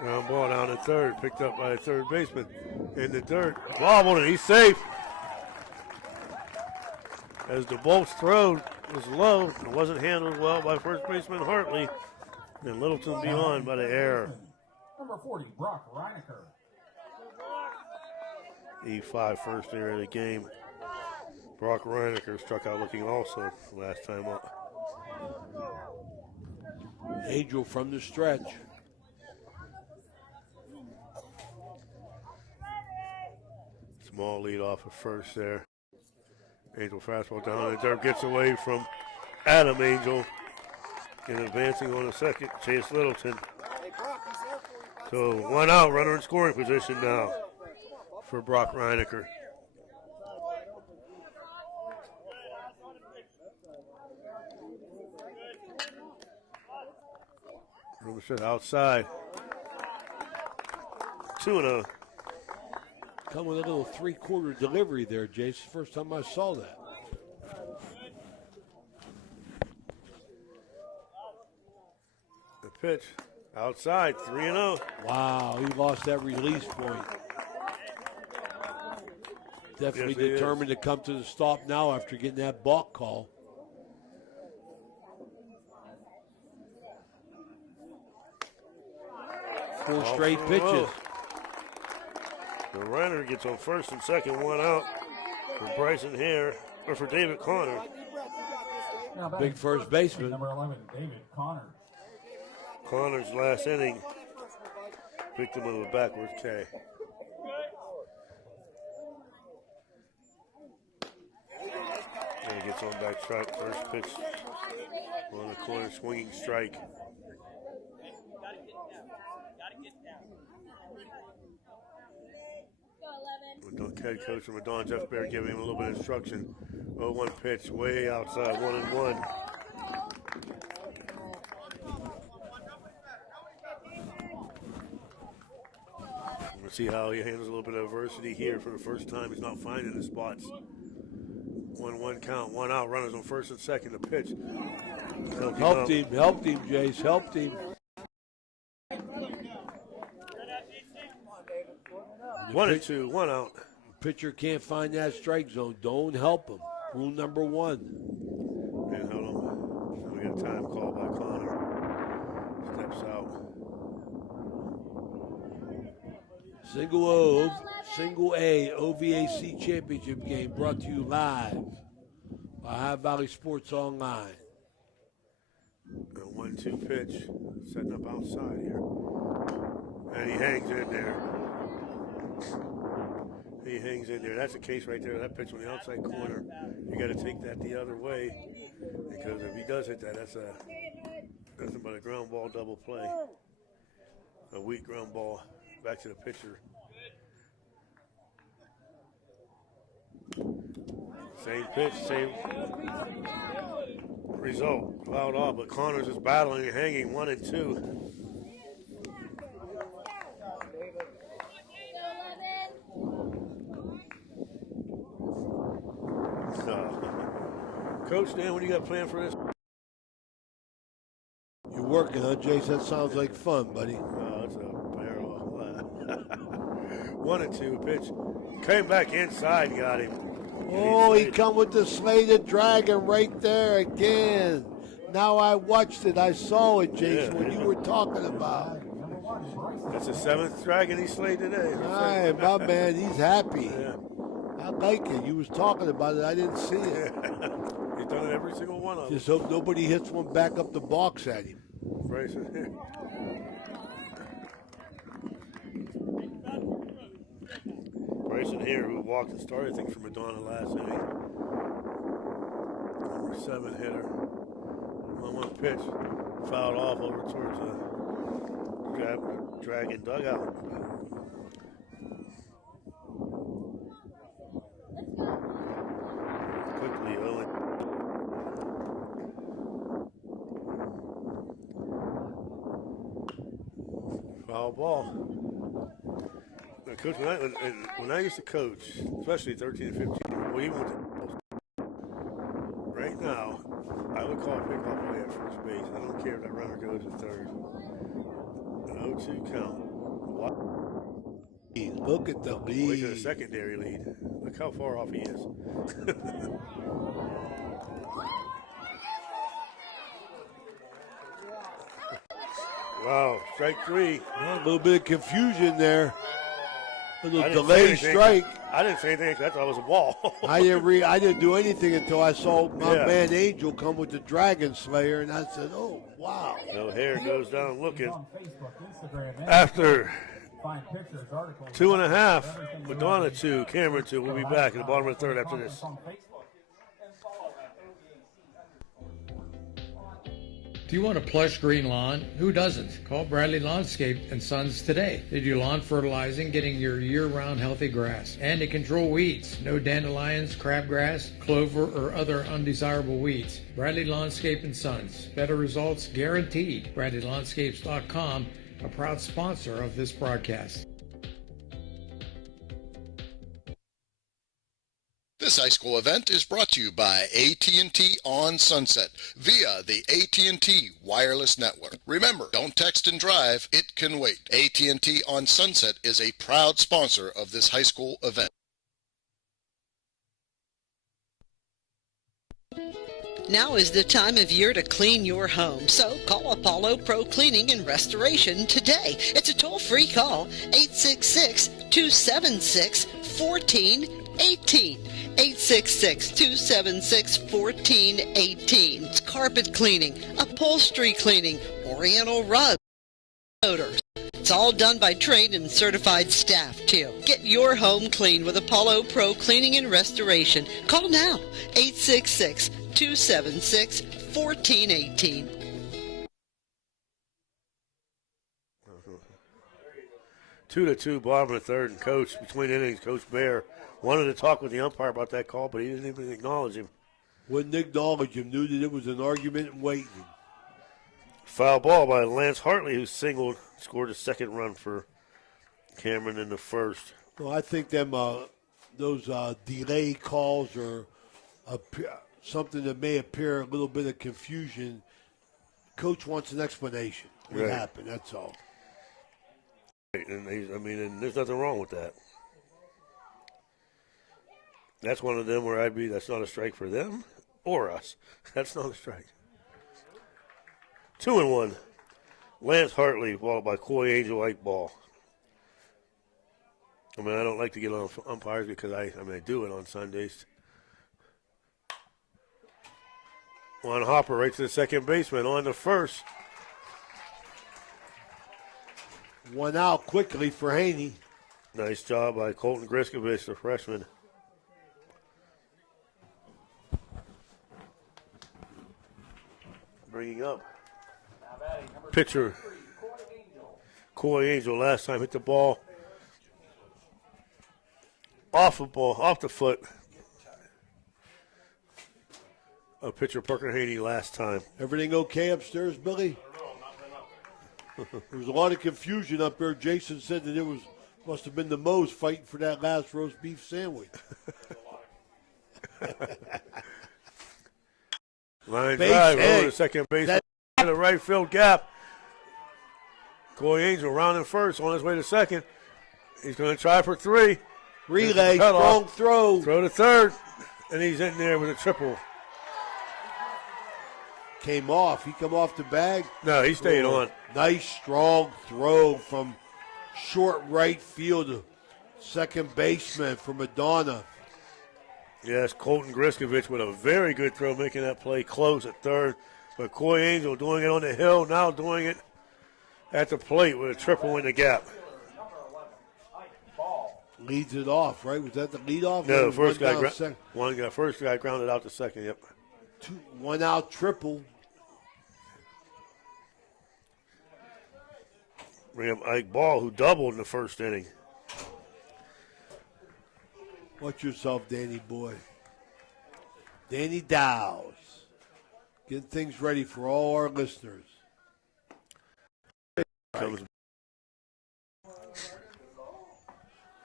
Ground ball down the third, picked up by the third baseman in the dirt. Bobbled it, he's safe. As the bolt's throw was low, it wasn't handled well by first baseman Hartley. And Littleton beyond by the error. Number 40, Brock Reinecker. E5 first error of the game. Brock Reinecker struck out looking also last time up. Angel from the stretch. Small lead off of first there. Angel fastball down the dirt, gets away from Adam Angel. And advancing on the second, Chase Littleton. So 1 out, runner in scoring position now for Brock Reinecker. Room set outside. 2-0. Come with a little three-quarter delivery there, Jace. First time I saw that. The pitch outside, 3-0. Wow, he lost that release point. Definitely Yes, determined to come to the stop now after getting that balk call. Four straight pitches. The runner gets on first and second, 1 out for Bryson Hare, or for David Connor. Big first baseman. Number 11, David Connor. Connor's last inning, victim of a backwards K. And he gets on back strike, first pitch on the corner, swinging strike. Head coach from Madonna, Jeff Baird, giving him a little bit of instruction. 0-1 pitch, way outside, 1-1. We'll see how he handles a little bit of adversity here for the first time. He's not finding the spots. 1-1 count, 1 out. Runners on first and second. The pitch. Helped him, Jace. Helped him. 1-2, 1 out. Pitcher can't find that strike zone. Don't help him. Rule number 1. And hold on. We got a time call by Connor. Steps out. Single A OVAC championship game brought to you live by High Valley Sports Online. A 1-2 pitch. Setting up outside here. And he hangs in there. He hangs in there. That's a case right there. That pitch on the outside corner. You got to take that the other way, because if he does hit that, that's nothing but a ground ball double play. A weak ground ball back to the pitcher. Same pitch, same result. Fouled off, but Connors is battling and hanging 1-2. Coach Dan, what do you got planned for this? You're working, huh, Jace? That sounds like fun, buddy. Oh, it's a barrel. 1-2 pitch. Came back inside, got him. Oh, he come with the slated dragon right there again. Now I watched it. I saw it, Jason, when you were talking about. That's the 7th dragon he slayed today. Hi, my man, he's happy. Yeah. I like it. You was talking about it. I didn't see it. He's done it every single one of them. Just hope nobody hits one back up the box at him. Bryson here. Bryson here, who walked and started things for Madonna last inning. Number 7 hitter. 1-1 pitch. Fouled off over towards the Dragon dugout. Quickly, Owen. Foul ball. Now, Coach, when I used to coach, especially 13 and 15, well, even with the right now, I would call a pickoff play at first base. I don't care if that runner goes to third. An 0-2 count. Look at the lead. Look at the secondary lead. Look how far off he is. Wow, strike 3. Well, a little bit of confusion there. A little I delayed strike. I didn't say anything. I thought it was a ball. I didn't do anything until I saw my man Angel come with the Dragon Slayer, and I said, "Oh, wow!" No hair goes down looking. After 2.5, Madonna 2, Cameron 2. We'll be back at the bottom of the third after this. Do you want a plush green lawn? Who doesn't? Call Bradley Landscape and Sons today. They do lawn fertilizing, getting your year-round healthy grass. And they control weeds. No dandelions, crabgrass, clover, or other undesirable weeds. Bradley Landscape and Sons. Better results guaranteed. BradleyLandscapes.com, a proud sponsor of this broadcast. This high school event is brought to you by AT&T on Sunset via the AT&T wireless network. Remember, don't text and drive, it can wait. AT&T on Sunset is a proud sponsor of this high school event. Now is the time of year to clean your home, so call Apollo Pro Cleaning and Restoration today. It's a toll-free call, 866-276-1418. 866-276-1418. It's carpet cleaning, upholstery cleaning, oriental rug, motors. It's all done by trained and certified staff, too. Get your home clean with Apollo Pro Cleaning and Restoration. Call now, 866-276-1418. Two to two, bottom of the third, and Coach, between innings, Coach Bear wanted to talk with the umpire about that call, but he didn't even acknowledge him. Wouldn't acknowledge him, knew that it was an argument and waiting. Foul ball by Lance Hartley, who singled, scored a second run for Cameron in the first. Well, I think those delay calls or something that may appear a little bit of confusion. Coach wants an explanation. What happened? That's all. And and there's nothing wrong with that. That's one of them where that's not a strike for them or us. That's not a strike. 2-1. Lance Hartley, followed by Coy Angel, Ike ball. I don't like to get on umpires because I do it on Sundays. Juan Hopper right to the second baseman on the first. One out quickly for Haney. Nice job by Colton Griskovich, the freshman. Bringing up pitcher Coy Angel. Last time hit the ball off the foot of pitcher Parker Haney last time. Everything okay upstairs, Billy? There was a lot of confusion up there. Jason said that must have been the Moes fighting for that last roast beef sandwich. Line drive over the second base in the right field gap. Coy Angel rounding first on his way to second. He's going to try for three. Relay, strong throw. Throw to third, and he's in there with a triple. Came off. He come off the bag. No, he stayed on. Nice, strong throw from short right field. Second baseman for Madonna. Yes, Colton Griskovich with a very good throw, making that play close at third. But Coy Angel doing it on the hill, now doing it at the plate with a triple in the gap. Leads it off, right? Was that the lead off? No, first guy grounded out to second, yep. 1 out triple. Bring up Ike Ball, who doubled in the first inning. Watch yourself, Danny boy. Danny Dowes. Getting things ready for all our listeners.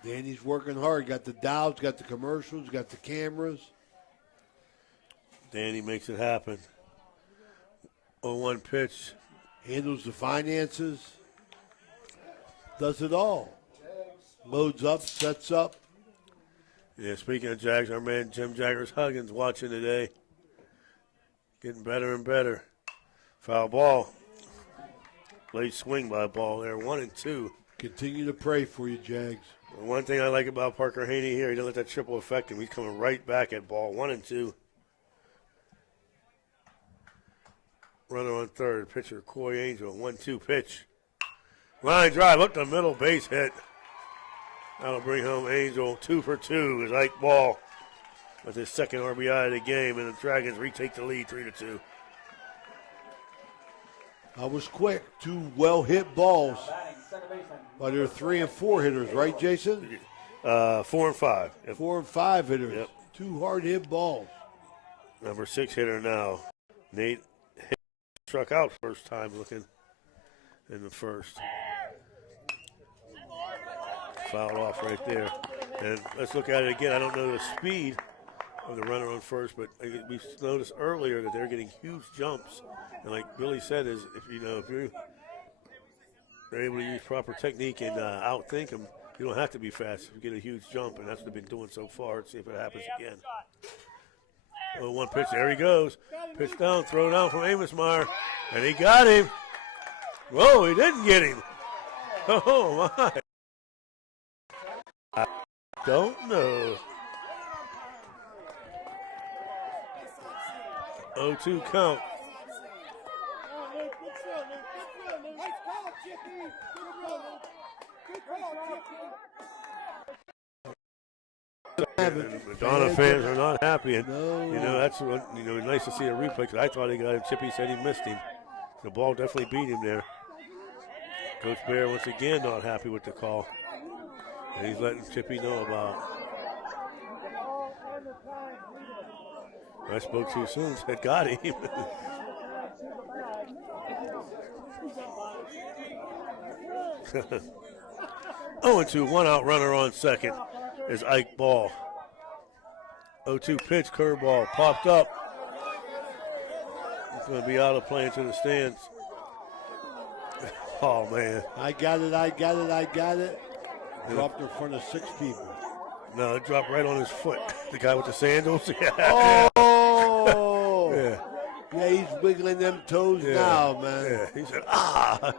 Danny's working hard. Got the Dowes, got the commercials, got the cameras. Danny makes it happen. 0-1 pitch. Handles the finances. Does it all. Loads up, sets up. Yeah, speaking of Jags, our man Jim Jaggers Huggins watching today. Getting better and better. Foul ball. Late swing by Ball there. 1-2. Continue to pray for you, Jags. One thing I like about Parker Haney here, he doesn't let that triple affect him. He's coming right back at Ball. 1-2. Runner on third. Pitcher Coy Angel. 1-2 pitch. Line drive up the middle, base hit. That'll bring home Angel. 2 for 2 is Ike Ball with his second RBI of the game, and the Dragons retake the lead 3-2. I was quick. 2 well-hit balls by their 3 and 4 hitters, right, Jason? 4 and 5. Yep. 4 and 5 hitters. Yep. 2 hard-hit balls. Number 6 hitter now. Nate struck out first time looking in the first. Fouled off right there. And let's look at it again. I don't know the speed of the runner on first, but we noticed earlier that they're getting huge jumps. And like Billy said, if you're able to use proper technique and outthink them, you don't have to be fast. You get a huge jump, and that's what they've been doing so far. Let's see if it happens again. 0-1 pitch. There he goes. Pitch down, throw down from Amosmeyer, and he got him. Whoa, he didn't get him. Oh, my. I don't know. 0-2 count. Madonna fans are not happy, and that's what, nice to see a replay because I thought he got him. Chippy said he missed him. The ball definitely beat him there. Coach Bear once again not happy with the call, and he's letting Chippy know about. I spoke too soon. Said got him. 0-2, 1 out, runner on second is Ike Ball. 0-2 pitch, curveball, popped up. It's going to be out of play into the stands. Oh, man. I got it. Dropped in front of 6 people. No, it dropped right on his foot. The guy with the sandals. Oh! Yeah. Yeah, he's wiggling them toes now, man. Yeah, he said, ah!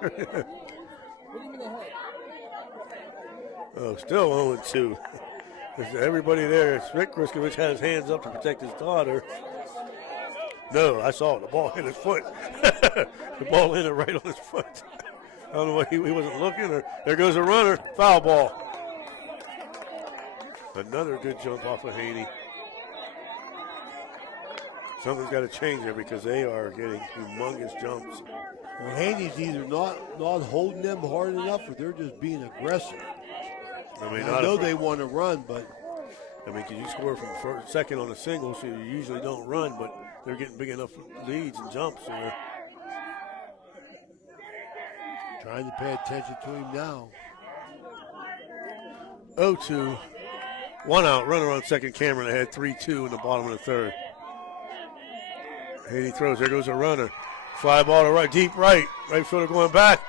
Oh, still 0-2. Everybody there. Rick Griskovich had his hands up to protect his daughter. No, I saw it. The ball hit his foot. The ball landed right on his foot. I don't know why he wasn't looking. Or there goes a runner. Foul ball. Another good jump off of Haney. Something's got to change there because they are getting humongous jumps. Well, Haney's either not holding them hard enough or they're just being aggressive. I mean, I know they want to run, but I mean, because you score from second on a single, so you usually don't run, but they're getting big enough leads and jumps. So they're trying to pay attention to him now. 0-2, 1 out, runner on second. Cameron ahead, 3-2 in the bottom of the third. Haney throws. There goes a runner. Fly ball to right, deep right. Right fielder going back.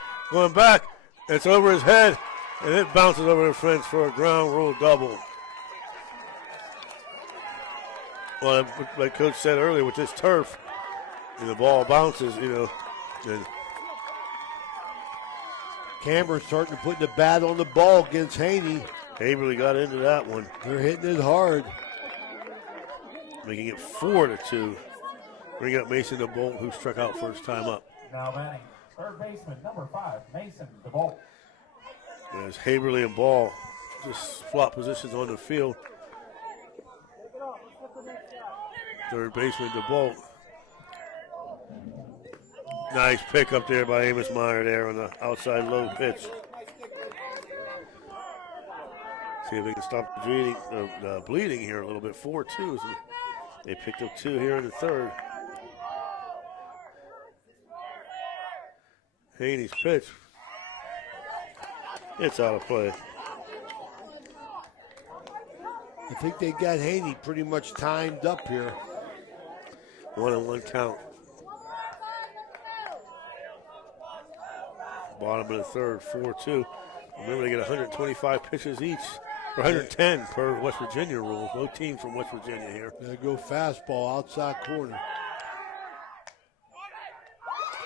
It's over his head, and it bounces over the fence for a ground rule double. Well, like Coach said earlier, with this turf, and the ball bounces, and Cameron's starting to put the bat on the ball against Haney. Haverly got into that one. They're hitting it hard. Making it 4-2. Bring up Mason DeBolt, who struck out first time up. Now batting, third baseman, number 5, Mason DeBolt. There's Haverly and Ball. Just swap positions on the field. Third baseman DeBolt. Nice pick up there by Amos Meyer there on the outside low pitch. See if we can stop the bleeding here a little bit. 4-2. So they picked up 2 here in the third. Haney's pitch. It's out of play. I think they got Haney pretty much timed up here. 1-1 count. Bottom of the third, 4-2. Remember, they get 125 pitches each, or 110 per West Virginia rules. No team from West Virginia here. They go fastball outside corner.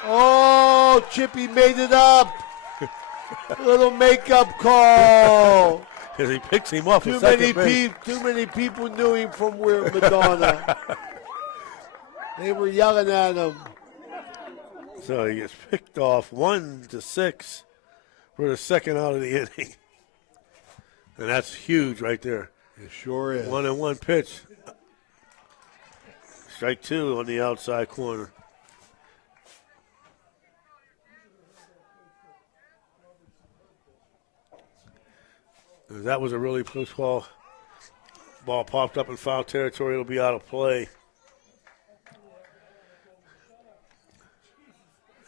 Oh, Chippy made it up. Little makeup call. Because he picks him off Too at second base. Too many people knew him from where Madonna. They were yelling at him. So he gets picked off 1-6 for the second out of the inning. And that's huge right there. It sure is. 1-1 pitch. Strike 2 on the outside corner. That was a really close ball. Ball popped up in foul territory. It'll be out of play.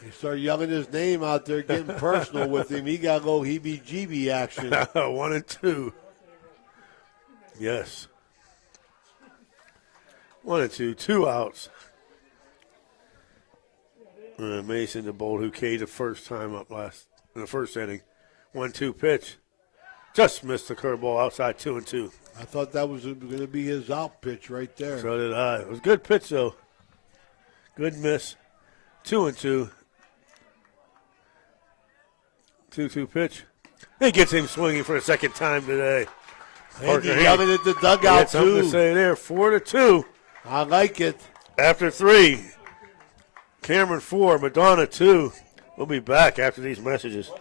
They start yelling his name out there, getting personal with him. He got a little heebie-jeebie action. 1-2. Yes. 1-2. 2 outs. Mason DeBolt, who K'd the first time up in the first inning. 1-2 pitch. Just missed the curveball outside 2-2. I thought that was going to be his out pitch right there. So did I. It was a good pitch, though. Good miss. 2-2. 2-2 pitch. He gets him swinging for a second time today. And he's yelling at the dugout, something too. to say there. 4-2. I like it. After 3. Cameron 4, Madonna 2. We'll be back after these messages.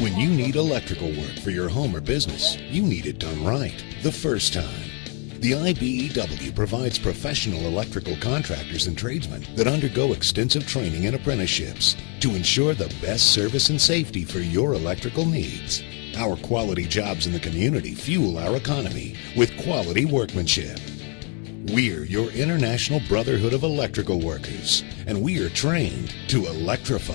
When you need electrical work for your home or business, you need it done right the first time. The IBEW provides professional electrical contractors and tradesmen that undergo extensive training and apprenticeships to ensure the best service and safety for your electrical needs. Our quality jobs in the community fuel our economy with quality workmanship. We're your International Brotherhood of Electrical Workers, and we are trained to electrify.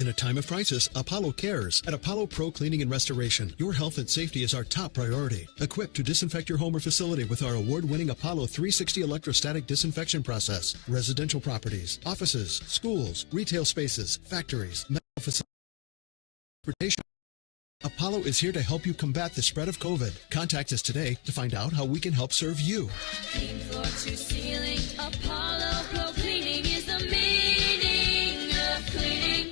In a time of crisis, Apollo cares. At Apollo Pro Cleaning and Restoration, your health and safety is our top priority. Equipped to disinfect your home or facility with our award-winning Apollo 360 electrostatic disinfection process. Residential properties, offices, schools, retail spaces, factories, medical facilities, transportation. Apollo is here to help you combat the spread of COVID. Contact us today to find out how we can help serve you. Clean floor to ceiling, Apollo Pro Cleaning is the meaning of cleaning.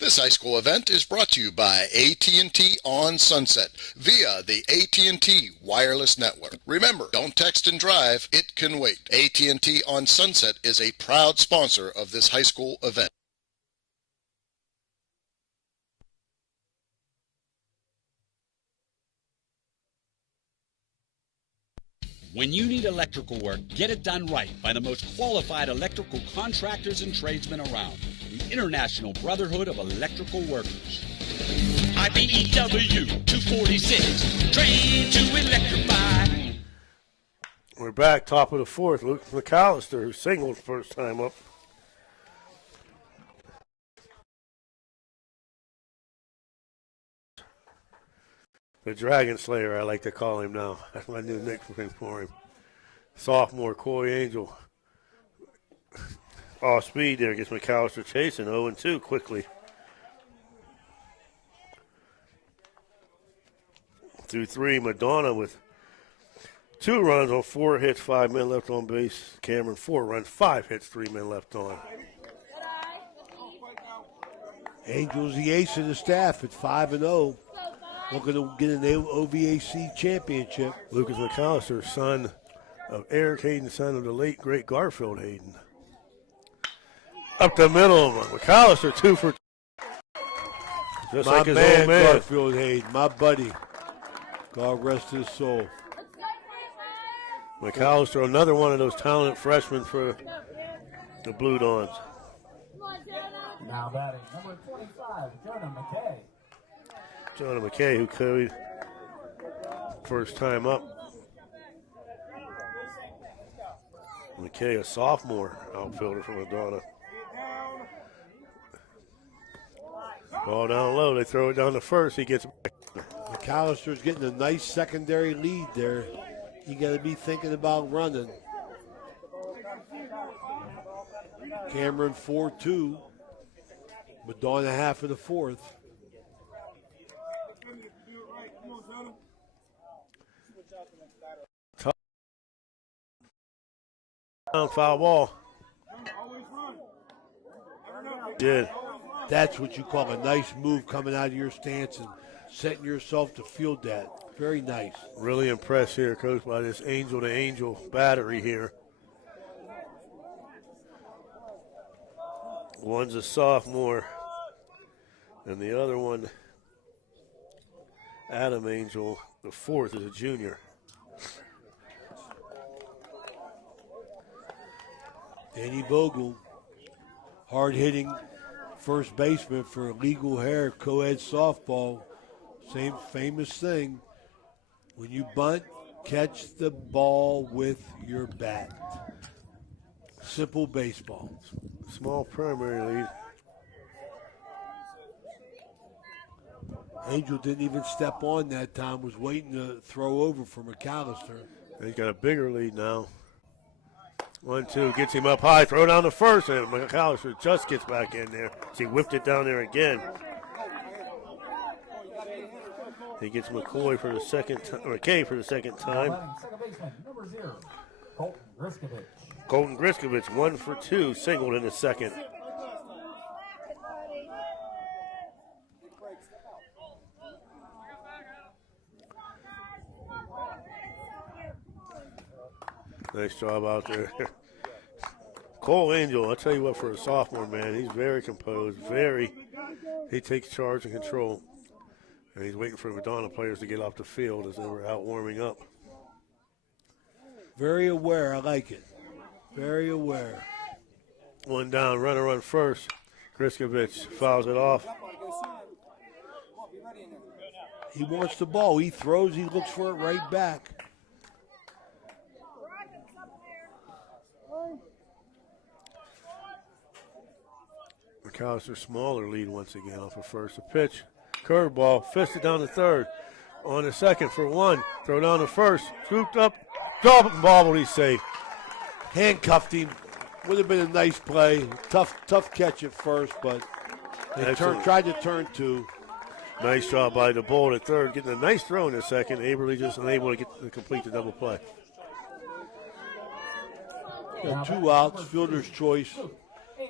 This high school event is brought to you by AT&T on Sunset via the AT&T wireless network. Remember, don't text and drive, it can wait. AT&T on Sunset is a proud sponsor of this high school event. When you need electrical work, get it done right by the most qualified electrical contractors and tradesmen around. The International Brotherhood of Electrical Workers. IBEW 246, trained to electrify. We're back, top of the fourth. Luke McAllister, who singled first time up. The Dragon Slayer, I like to call him now. That's my new nickname for him. Sophomore Coy Angel. Off speed there, gets McAllister chasing 0-2 quickly. Through three, Madonna with 2 runs on 4 hits, 5 men left on base. Cameron 4 runs, 5 hits, 3 men left on. Angels the ace of the staff at 5-0. Looking to get an OVAC championship. Lucas McAllister, son of Eric Hayden, son of the late, great Garfield Hayden. Up the middle, McAllister 2 for 2. Just my like his man, old man. Garfield Hayden, my buddy. God rest his soul. McAllister, another one of those talented freshmen for the Blue Dons. Now batting number 25, Jonah McKay. Jonah McKay, who carried first time up. McKay, a sophomore outfielder from Madonna. Ball down low. They throw it down to first. He gets back. McAllister's getting a nice secondary lead there. You got to be thinking about running. Cameron 4-2. Madonna half of the fourth. Foul ball. Did. That's what you call a nice move coming out of your stance and setting yourself to field that. Very nice. Really impressed here, Coach, by this angel-to-angel battery here. One's a sophomore, and the other one, Adam Angel, the fourth, is a junior. Danny Vogel, hard-hitting first baseman for Legal Hair co-ed softball. Same famous thing. When you bunt, catch the ball with your bat. Simple baseball. Small primary lead. Angel didn't even step on that time, was waiting to throw over for McAllister. He's got a bigger lead now. 1-2, gets him up high, throw down to first, and McAllister just gets back in there. So he whipped it down there again. He gets McCoy for the second time, or McKay for the second time. Second baseman, number 0, Colton Griskovich. Colton Griskovich, 1 for 2, singled in the second. Nice job out there. Cole Angel, I'll tell you what, for a sophomore, man, he's very composed, he takes charge and control. And he's waiting for the Madonna players to get off the field as they were out warming up. Very aware, I like it. Very aware. One down, runner on first. Griskovich fouls it off. He wants the ball. He throws, he looks for it right back. McAllister smaller lead once again off of first. A pitch, curveball, fisted down to third. On the second for one, throw down to first, scooped up, drop it and bobbled, he's safe. Handcuffed him. Would have been a nice play. Tough catch at first, but they tried to turn two. Nice job by the Bolt at third, getting a nice throw in the second. Aberly just unable to complete the double play. Got 2 outs, fielder's choice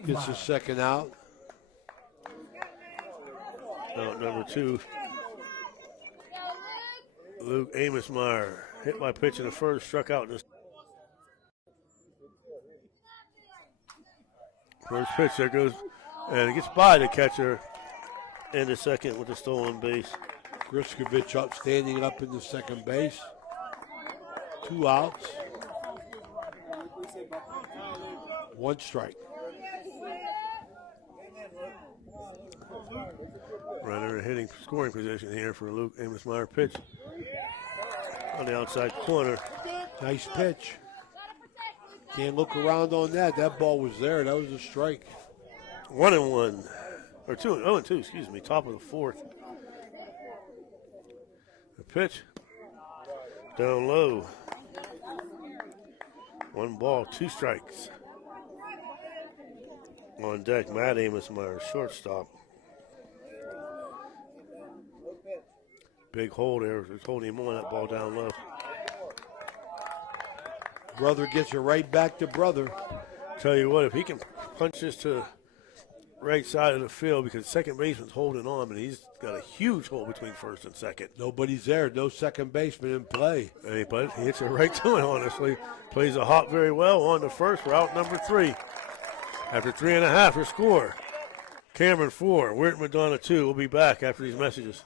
gets the second out. Out number 2, Luke Amosmeyer, hit by pitch in the first, struck out in the first pitch. There goes, and it gets by the catcher in the second with the stolen base. Griskovich up, standing up in the second base. 2 outs. 1 strike. Runner hitting scoring position here for Luke Amosmeyer. Pitch on the outside corner. Nice pitch. Can't look around on that. That ball was there. That was a strike. 1-1. Or 2-2, excuse me. Top of the fourth. The pitch. Down low. 1 ball, 2 strikes. On deck, Matt Amosmeyer, shortstop. Big hole there. Just holding him on that ball down low. Brother gets it right back to brother. Tell you what, if he can punch this to right side of the field, because second baseman's holding on, but he's got a huge hole between first and second. Nobody's there. No second baseman in play. Hey, but he hits it right to it, honestly. Plays a hop very well on the first for out number 3. After 3.5, her score. Cameron 4, we're at Madonna 2. We'll be back after these messages.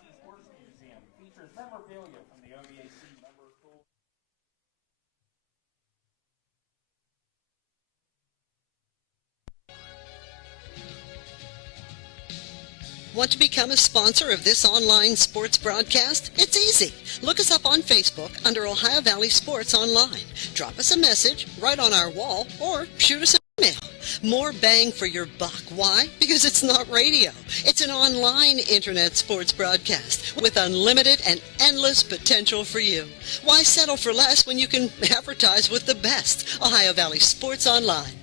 Want to become a sponsor of this online sports broadcast? It's easy. Look us up on Facebook under Ohio Valley Sports Online. Drop us a message right on our wall or shoot us an email. More bang for your buck. Why? Because it's not radio. It's an online internet sports broadcast with unlimited and endless potential for you. Why settle for less when you can advertise with the best? Ohio Valley Sports Online.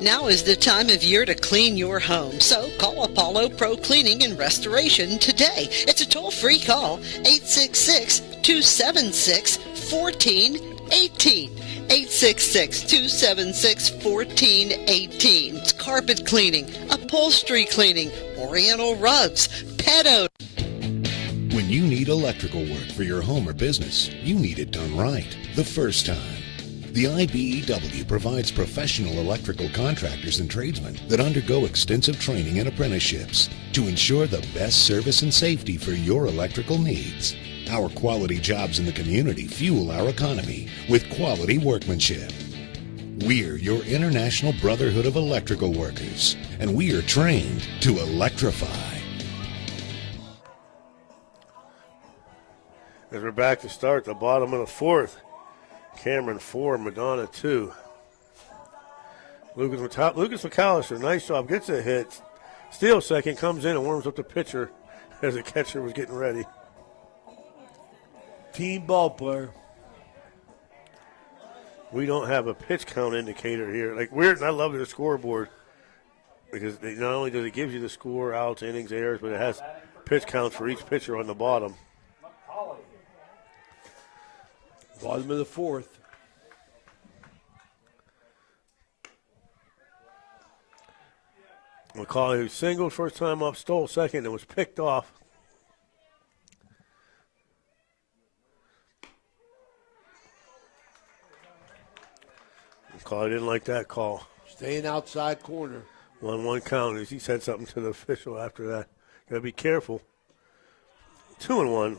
Now is the time of year to clean your home, so call Apollo Pro Cleaning and Restoration today. It's a toll-free call, 866-276-1418. 866-276-1418. It's carpet cleaning, upholstery cleaning, oriental rugs, pet odor. When you need electrical work for your home or business, you need it done right the first time. The IBEW provides professional electrical contractors and tradesmen that undergo extensive training and apprenticeships to ensure the best service and safety for your electrical needs. Our quality jobs in the community fuel our economy with quality workmanship. We're your International Brotherhood of Electrical Workers, and we are trained to electrify. As we're back to start the bottom of the fourth. Cameron 4, Madonna 2. Lucas McAllister, nice job, gets a hit. Steals second, comes in and warms up the pitcher as the catcher was getting ready. Team ball player. We don't have a pitch count indicator here. Like weird, and I love the scoreboard because not only does it give you the score, outs, innings, errors, but it has pitch counts for each pitcher on the bottom. Bottom of the fourth. McCauley, who singled first time up, stole second, and was picked off. McCauley didn't like that call. Staying outside corner. 1-1 count. He said something to the official after that. Got to be careful. 2-1.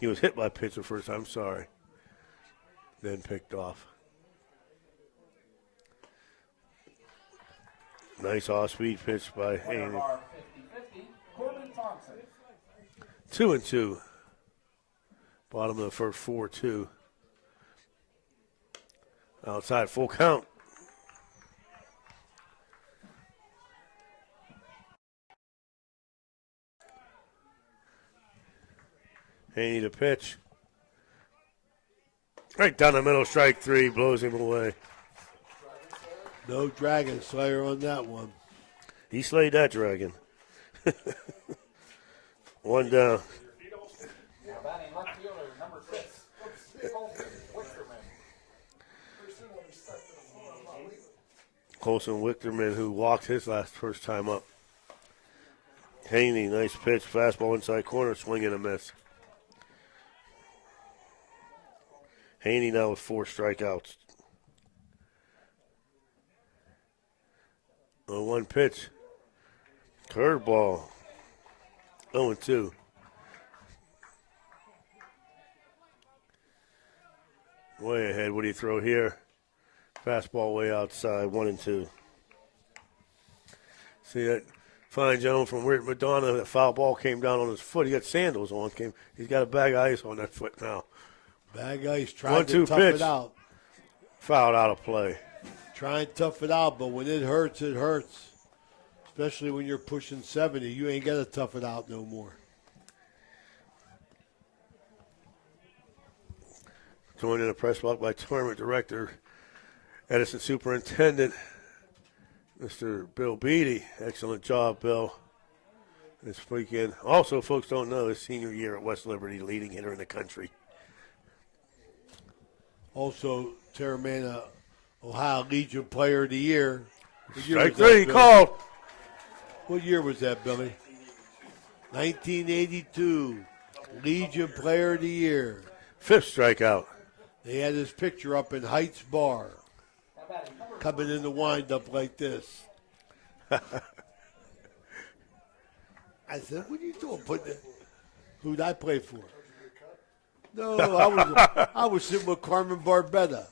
He was hit by pitch the first time, sorry. Then picked off. Nice off-speed pitch by Haney. 2-2. Bottom of the first 4-2. Outside, full count. Haney to pitch. Right down the middle, strike three, blows him away. No dragon slayer on that one. He slayed that dragon. One down. Colson Wichterman, who walked his first time up. Haney, nice pitch, fastball inside corner, swing and a miss. Haney now with 4 strikeouts. On 1 pitch. Curveball. 0-2. Way ahead. What do you throw here? Fastball way outside. 1-2. See that fine gentleman from Madonna, that foul ball came down on his foot. He got sandals on. He's got a bag of ice on that foot now. Bag ice trying to tough it out. Fouled out of play. Try and tough it out, but when it hurts, it hurts. Especially when you're pushing 70. You ain't got to tough it out no more. Joined in the press box by Tournament Director, Edison Superintendent, Mr. Bill Beatty. Excellent job, Bill, this weekend. Also, folks don't know, his senior year at West Liberty, leading hitter in the country. Also, Terramana, Ohio Legion Player of the Year. Strike three, called. What year was that, Billy? 1982. Legion Player of the Year. 5th strikeout. They had his picture up in Heights Bar. Coming in the windup like this. I said, what are you doing? Who'd I play for? No, I was sitting with Carmen Barbetta.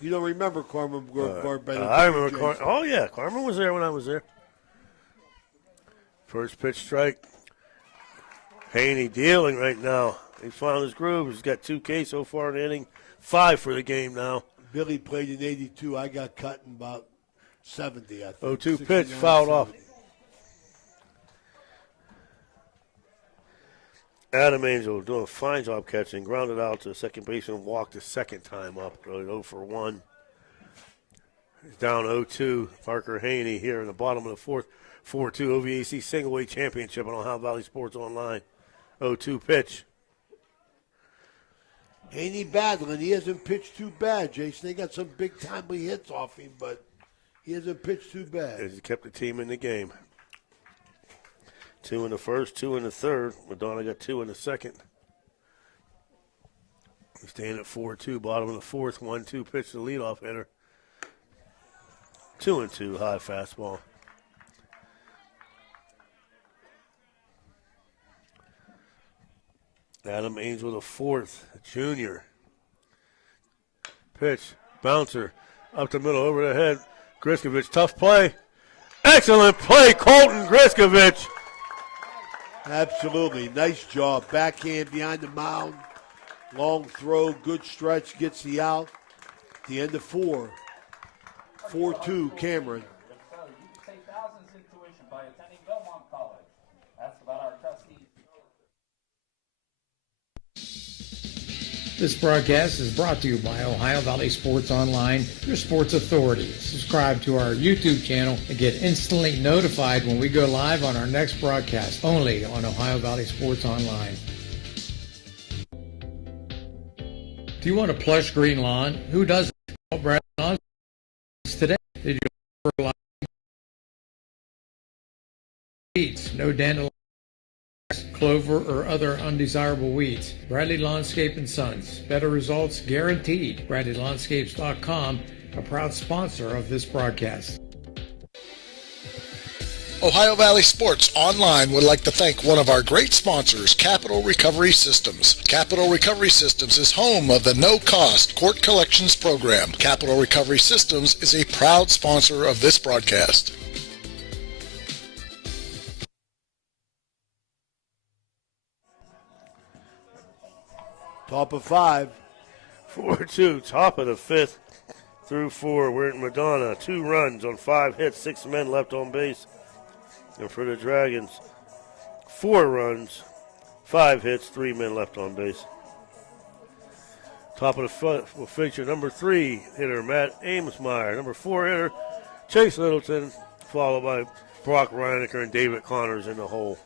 You don't remember Carmen Barbetta? I remember Carmen. Oh, yeah. Carmen was there when I was there. First pitch strike. Haney dealing right now. He found his groove. He's got 2 Ks so far in the inning. 5 for the game now. Billy played in 82. I got cut in about 70, I think. 0-2 pitch, fouled 70. off. Adam Angel doing a fine job catching. Grounded out to the second baseman. Walked the second time up. Really 0 for 1. He's down 0-2. Parker Haney here in the bottom of the 4th. 4-2 OVAC Single-Weight Championship on Ohio Valley Sports Online. 0-2 pitch. Haney battling. He hasn't pitched too bad, Jason. They got some big timely hits off him, but he hasn't pitched too bad. He kept the team in the game. 2 in the first, 2 in the third. Madonna got 2 in the second. He's staying at 4-2, bottom of the 4th. 1-2 pitch to the leadoff hitter. 2-2, high fastball. Adam Angel the 4th, junior. Pitch, bouncer, up the middle, over the head. Griskovich, tough play. Excellent play, Colton Griskovich. Absolutely. Nice job. Backhand behind the mound. Long throw, good stretch, gets the out. The end of 4. 4-2, Cameron. This broadcast is brought to you by Ohio Valley Sports Online, your sports authority. Subscribe to our YouTube channel and get instantly notified when we go live on our next broadcast, only on Ohio Valley Sports Online. Do you want a plush green lawn? Who doesn't? Call Bradley Lawn today. Did you fertilize weeds? No dandelion, clover, or other undesirable weeds. Bradley Landscape & Sons. Better results guaranteed. BradleyLandscapes.com, a proud sponsor of this broadcast. Ohio Valley Sports Online would like to thank one of our great sponsors, Capital Recovery Systems. Capital Recovery Systems is home of the no-cost court collections program. Capital Recovery Systems is a proud sponsor of this broadcast. Top of 5. 4-2, top of the fifth through 4. We're at Madonna. 2 runs on 5 hits, 6 men left on base. And for the Dragons, 4 runs, 5 hits, 3 men left on base. Top of the fifth will feature number 3 hitter Matt Amesmeyer, number 4 hitter Chase Littleton, followed by Brock Reinecker and David Connors in the hole.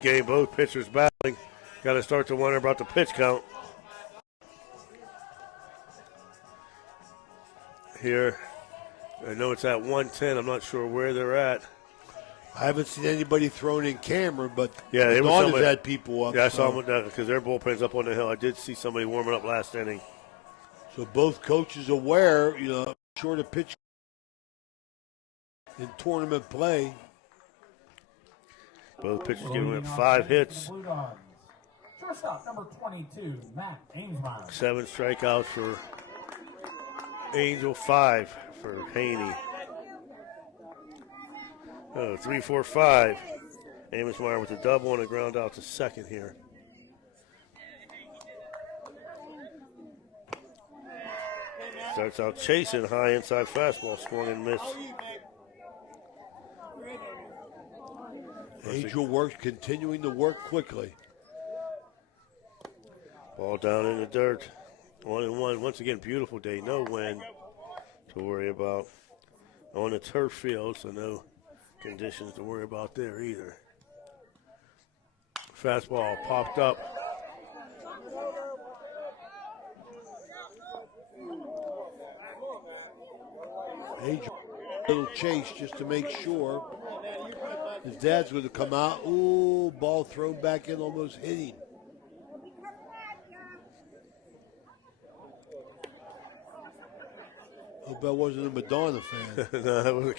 Game, both pitchers battling. Got to start to wonder about the pitch count here. I know it's at 110. I'm not sure where they're at. I haven't seen anybody thrown in camera, but yeah, it was Madonna's somebody, had people up. Yeah, I saw them because their bullpen's up on the hill. I did see somebody warming up last inning. So both coaches aware, short of pitch in tournament play. Both pitchers giving up 5 hits. Shortstop number 22, Matt Amesmeyer. 7 strikeouts for Angel, 5 for Haney. 3-4-5. Amesmeyer with a double and a ground out to second here. Starts out chasing, high inside fastball, swung and missed. Angel works, continuing to work quickly. Ball down in the dirt. 1-1. Once again, beautiful day. No wind to worry about on the turf field, so no conditions to worry about there either. Fastball popped up. Angel, little chase just to make sure. His dad's going to come out. Ooh, ball thrown back in, almost hitting. Hope that wasn't a Madonna fan. No, that was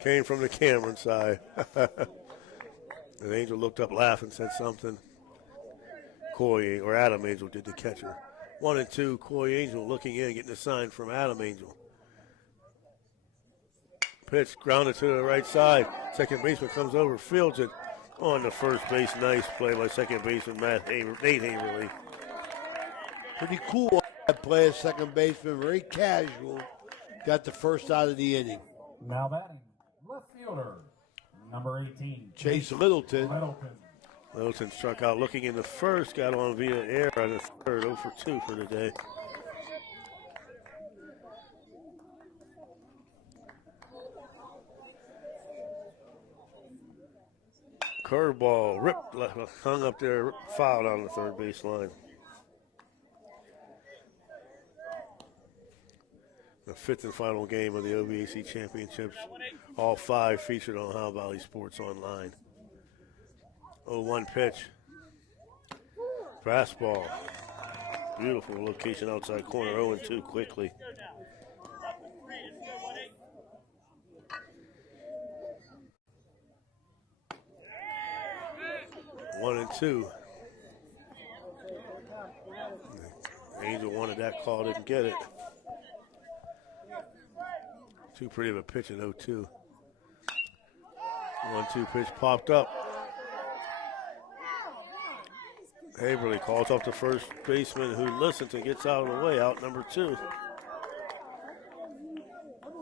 came from the Cameron side. And Angel looked up, laughing, said something. Coy, or Adam Angel did the catcher. 1-2, Coy Angel looking in, getting a sign from Adam Angel. Pitch grounded to the right side. Second baseman comes over, fields it on the first base. Nice play by second baseman Nate Haverly. Pretty cool on that play. Second baseman, very casual. Got the first out of the inning. Now batting, left fielder, number 18, Chase Littleton. Littleton struck out looking in the first, got on via air on the third, 0 for 2 for the day. Curveball, ripped, hung up there, fouled on the third base line. The 5th and final game of the OVAC Championships. All 5 featured on Ohio Valley Sports Online. 0-1 pitch. Fastball. Beautiful location outside corner. 0-2 quickly. One and two. Angel wanted that call, didn't get it. Too pretty of a pitch at 0-2. 1-2 pitch popped up. Haverly calls up the first baseman who listens and gets out of the way, out number 2.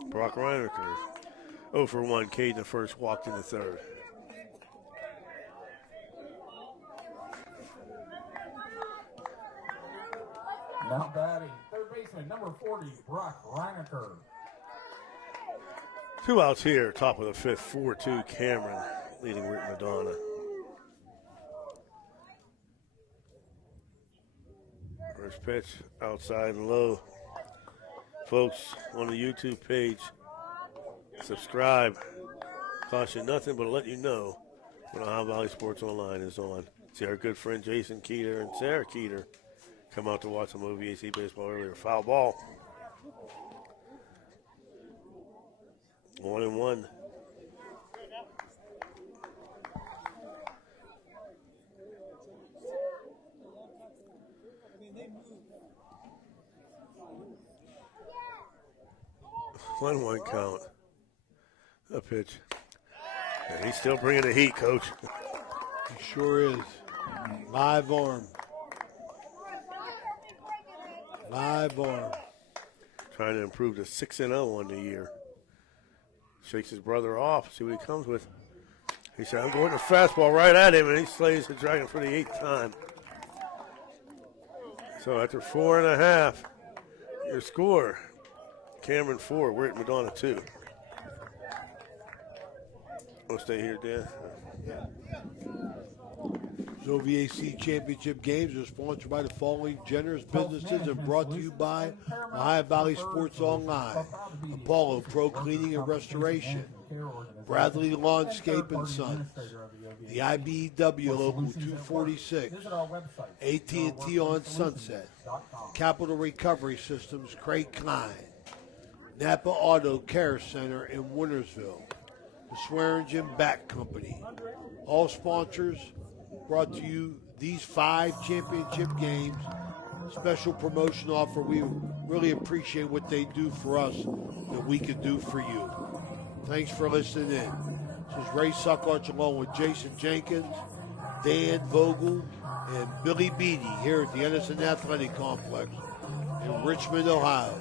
Brock Reinecker. 0 for 1, Cade in the first, walked in the third. Now batting, third baseman, number 40, Brock Reinecker. 2 outs here, top of the 5th, 4-2 Cameron, leading Rick Madonna. First pitch, outside and low. Folks, on the YouTube page, subscribe. Cost you nothing but to let you know when Ohio Valley Sports Online is on. See our good friend Jason Keeter and Sarah Keeter come out to watch some OVAC baseball earlier. Foul ball. 1-1. One count. A pitch. And he's still bringing the heat, Coach. He sure is. Live arm. Live bar. Trying to improve to 6-0 on the year. Shakes his brother off, see what he comes with. He said, I'm going to fastball right at him, and he slays the dragon for the 8th time. So after 4.5, your score, Cameron 4, we're at Madonna 2. We'll stay here, Dan. OVAC Championship games are sponsored by the following generous businesses and brought to you by Ohio Valley Sports Online, Apollo Pro Cleaning and Restoration, Bradley Lawnscape and Sons, the IBEW Local 246, AT&T on Sunset, Capital Recovery Systems, Craig Klein, Napa Auto Care Center in Wintersville, the Swearingen Bat Company. All sponsors brought to you these 5 championship games. Special promotion offer. We really appreciate what they do for us that we can do for you. Thanks for listening in. This is Ray Suckarch along with Jason Jenkins, Dan Vogel, and Billy Beatty here at the Edison Athletic Complex in Richmond, Ohio.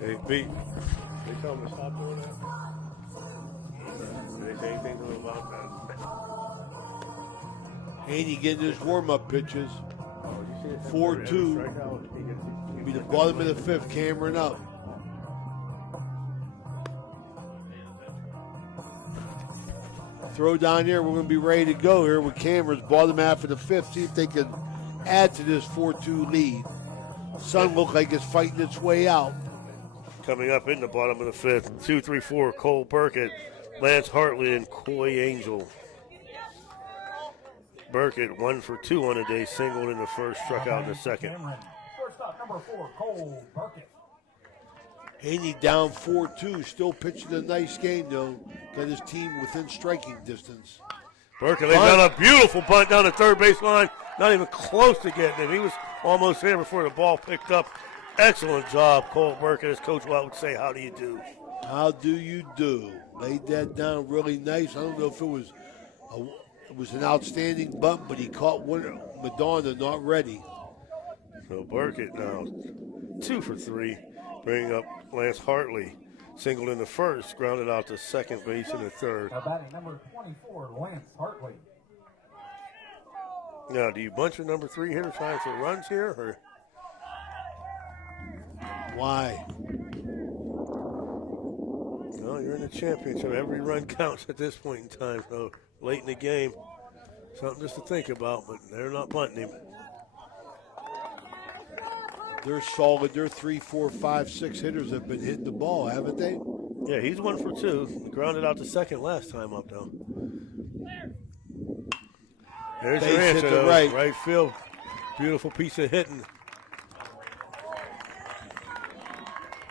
Hey, Pete, they tell him to stop doing that? Did they say anything to him about that? Haney getting his warm-up pitches. 4-2. Be the bottom of the 5th, Cameron up. Throw down here. We're going to be ready to go here with Cameron's bottom half of the 5th. See if they can add to this 4-2 lead. Sun looks like it's fighting its way out. Coming up in the bottom of the 5th, 2-3-4, Cole Burkett, Lance Hartley, and Coy Angel. Burkett 1 for 2 on the day, singled in the first, struck out in the second. First up, number 4, Cole Burkett. Haney down 4-2, still pitching a nice game though. Got his team within striking distance. Burkett lays down a beautiful punt down the third base line. Not even close to getting it. He was almost there before the ball picked up. Excellent job, Cole Burkett. As Coach Watt would say, how do you do? How do you do? Laid that down really nice. I don't know if it was an outstanding bunt, but he caught one. Madonna not ready. So Burkett now 2 for 3, bringing up Lance Hartley. Singled in the first, grounded out to second base in the third. Now batting number 24, Lance Hartley. Now, do you bunch your number 3 hitter trying for runs here, or? Why? No, you're in the championship. Every run counts at this point in time. So late in the game, something just to think about, but they're not bunting him. They're solid. Their 3, 4, 5, 6 hitters have been hitting the ball, haven't they? Yeah, he's 1 for 2. Grounded out to second last time up, though. There's Base your hit answer, to though. right. Right field. Beautiful piece of hitting.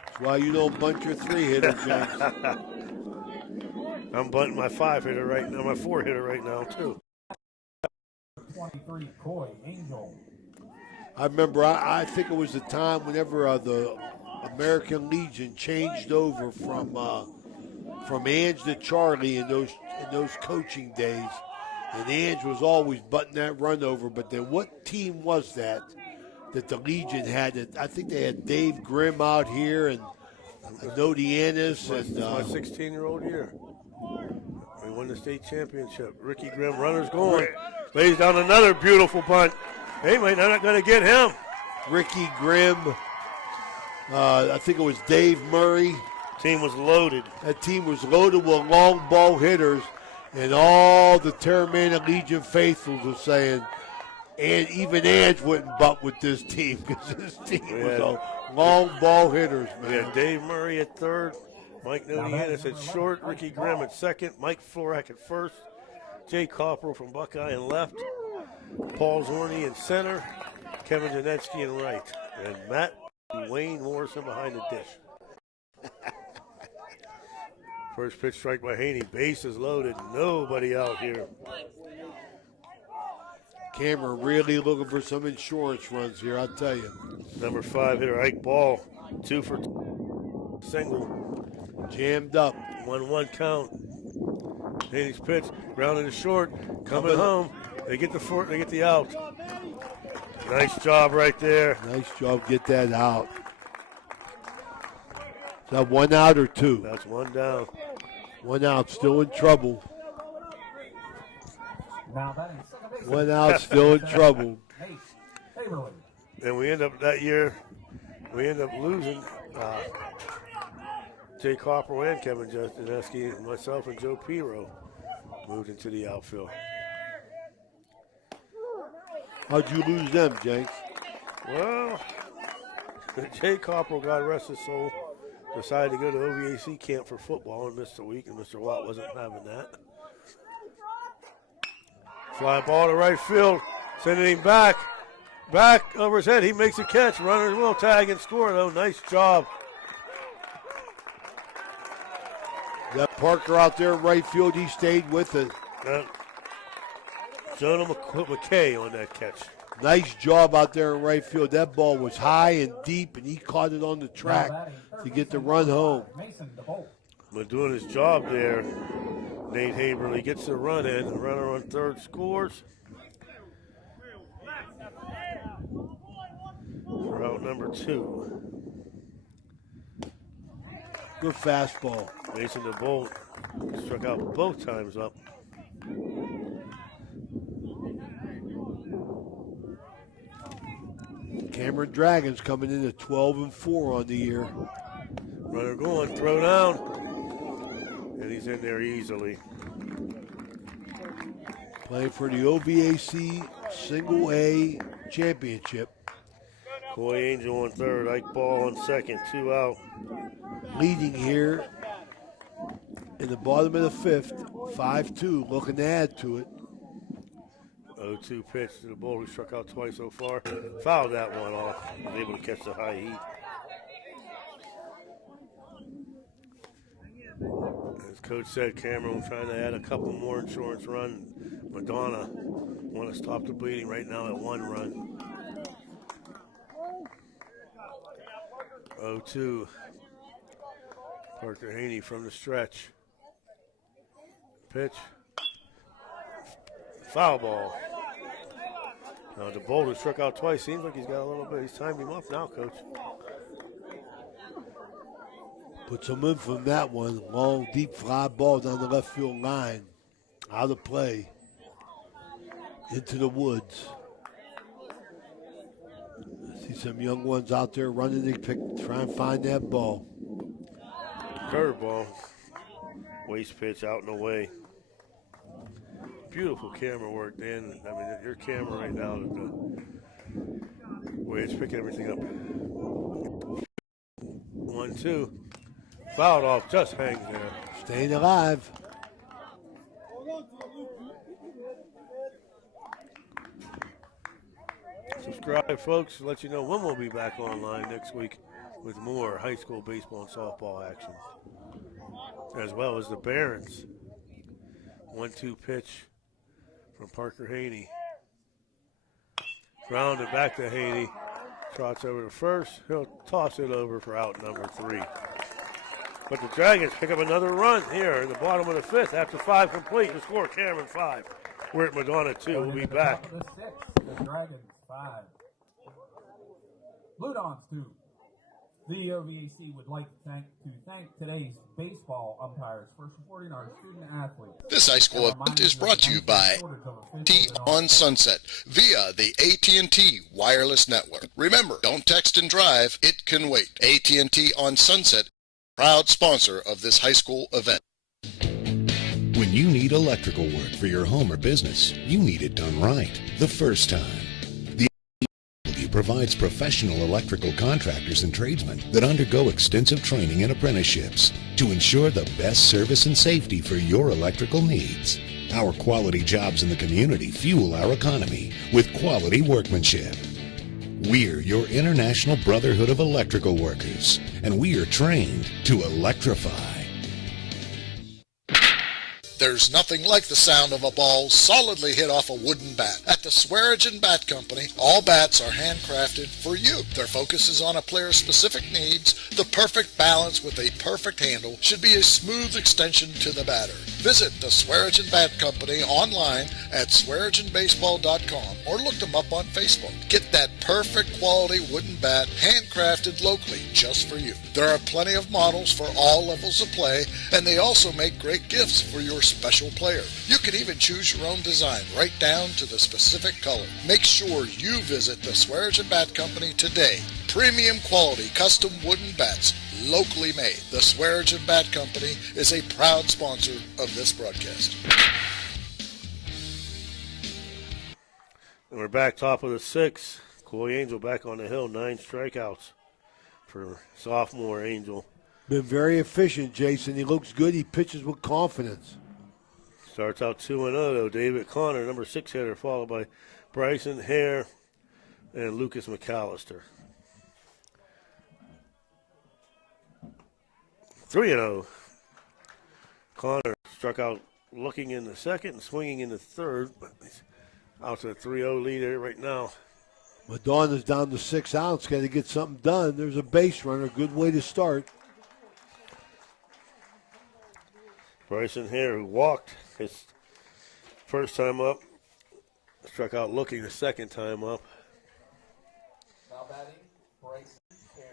That's why you don't bunt your 3 hitter, James. I'm bunting my 5 hitter right now, my 4 hitter right now, too. 23, Coy Angel. I remember, I think it was the time whenever the American Legion changed over from Ange to Charlie in those coaching days, and Ange was always butting that run over. But then, what team was that the Legion had? I think they had Dave Grimm out here and Nodianis and my 16-year-old year. We won the state championship. Ricky Grimm, runners going, lays down another beautiful punt. Hey, mate, they're not going to get him. Ricky Grimm. I think it was Dave Murray. Team was loaded. That team was loaded with long ball hitters, and all the Terramana Legion faithfuls were saying, and even Ange wouldn't butt with this team because this team was all long ball hitters, man. We had Dave Murray at third, Mike Nodianis at short, Ricky Grimm at second, Mike Florak at first, Jay Copperell from Buckeye in left, Paul Zorney in center, Kevin Janetsky in right, and Matt Wayne Morrison behind the dish. First pitch strike by Haney. Bases loaded. Nobody out here. Cameron really looking for some insurance runs here, I'll tell you. Number 5 hitter Ike Ball. 2 for 2. Single. Jammed up. 1-1 count. Haney's pitch. Grounded to short. Coming home. They get the out. Nice job right there. Nice job, get that out. Is that 1 out or 2? That's 1 down. 1 out, still in trouble. Now that is second base. 1 out, still in trouble. And we end up that year, we end up losing Jay Copperell and Kevin Justineski, and myself and Joe Piro moved into the outfield. How'd you lose them, Jenks? Well, Jay Copperell, God rest his soul, decided to go to OVAC camp for football and missed a week, and Mr. Watt wasn't having that. Fly ball to right field, sending him back over his head. He makes a catch. Runners will tag and score, though. Nice job. That Parker out there in right field, he stayed with it. Jonah McKay on that catch. Nice job out there in right field. That ball was high and deep, and he caught it on the track to get the run home. But doing his job there, Nate Haberly gets the run in. The runner on third scores. For out number 2. Good fastball. Mason DeBolt struck out both times up. Cameron Dragons coming in at 12-4 on the year. Runner going, throw down. And he's in there easily. Playing for the OVAC Single A Championship. Coy Angel on third, Ike Ball on second, 2 out. Leading here in the bottom of the 5th, 5-2, looking to add to it. 0-2 pitch to the ball, who struck out twice so far. Fouled that one off. Was able to catch the high heat. As Coach said, Cameron trying to add a couple more insurance runs. Madonna want to stop the bleeding right now at 1 run. 0-2. Parker Haney from the stretch. Pitch. Foul ball. Now DeBolt struck out twice. Seems like he's got a little bit. He's timed him up now, Coach. Puts him in from that one. Long, deep fly ball down the left field line. Out of play. Into the woods. I see some young ones out there running to try and find that ball. Curveball. Waste pitch out and away. Beautiful camera work, Dan. I mean, your camera right now, the way it's picking everything up. 1-2. Fouled off, just hangs there. Staying alive. Subscribe, folks, to let you know when we'll be back online next week with more high school baseball and softball action, as well as the Barons. 1-2 pitch from Parker Haney. Grounded back to Haney. Trots over to first. He'll toss it over for out number 3. But the Dragons pick up another run here in the bottom of the 5th after 5 complete. The score, Cameron 5. We're at Madonna 2. We'll be back. The Dragons 5. Blue Dons 2. The OVAC would like to thank today's baseball umpires for supporting our student athletes. This high school event is brought to you by AT&T on Sunset via the AT&T wireless network. Remember, don't text and drive, it can wait. AT&T on Sunset, proud sponsor of this high school event. When you need electrical work for your home or business, you need it done right the first time. The provides professional electrical contractors and tradesmen that undergo extensive training and apprenticeships to ensure the best service and safety for your electrical needs. Our quality jobs in the community fuel our economy with quality workmanship. We're your International Brotherhood of Electrical Workers, and we are trained to electrify. There's nothing like the sound of a ball solidly hit off a wooden bat. At the Swearingen Bat Company, all bats are handcrafted for you. Their focus is on a player's specific needs. The perfect balance with a perfect handle should be a smooth extension to the batter. Visit the Swearingen Bat Company online at SwearingenBaseball.com or look them up on Facebook. Get that perfect quality wooden bat handcrafted locally just for you. There are plenty of models for all levels of play, and they also make great gifts for your special player. You can even choose your own design right down to the specific color. Make sure you visit the Swearingen Bat Company today. Premium quality custom wooden bats, locally made. The Swearingen Bat Company is a proud sponsor of this broadcast. And we're back top of the sixth. Coy Angel back on the hill, 9 strikeouts for sophomore Angel. Been very efficient, Jason. He looks good. He pitches with confidence. Starts out 2-0, though. David Connor, number 6 hitter, followed by Bryson Hare and Lucas McAllister. 3-0. Connor struck out looking in the second and swinging in the third, but he's out to a 3-0 lead here right now. Madonna's down to 6 outs. Got to get something done. There's a base runner. Good way to start. Bryson Hare, who walked his first time up, struck out looking the second time up. Now batting, Bryson Hare.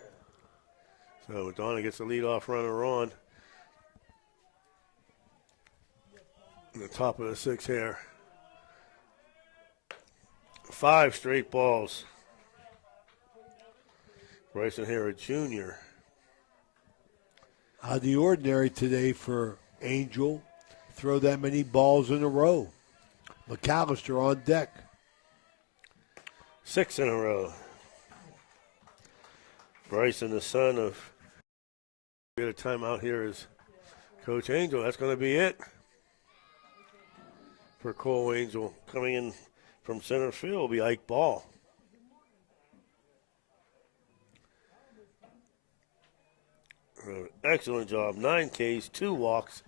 So Madonna gets the leadoff runner on. In the top of the 6 Hare. 5 straight balls. Bryson Hare, a junior. Out of the ordinary today for Angel. Throw that many balls in a row. McAllister on deck. 6 in a row. Bryson, the son of, we had a timeout here is Coach Angel. That's going to be it for Cole Angel. Coming in from center field will be Ike Ball. Excellent job. 9 Ks, 2 walks.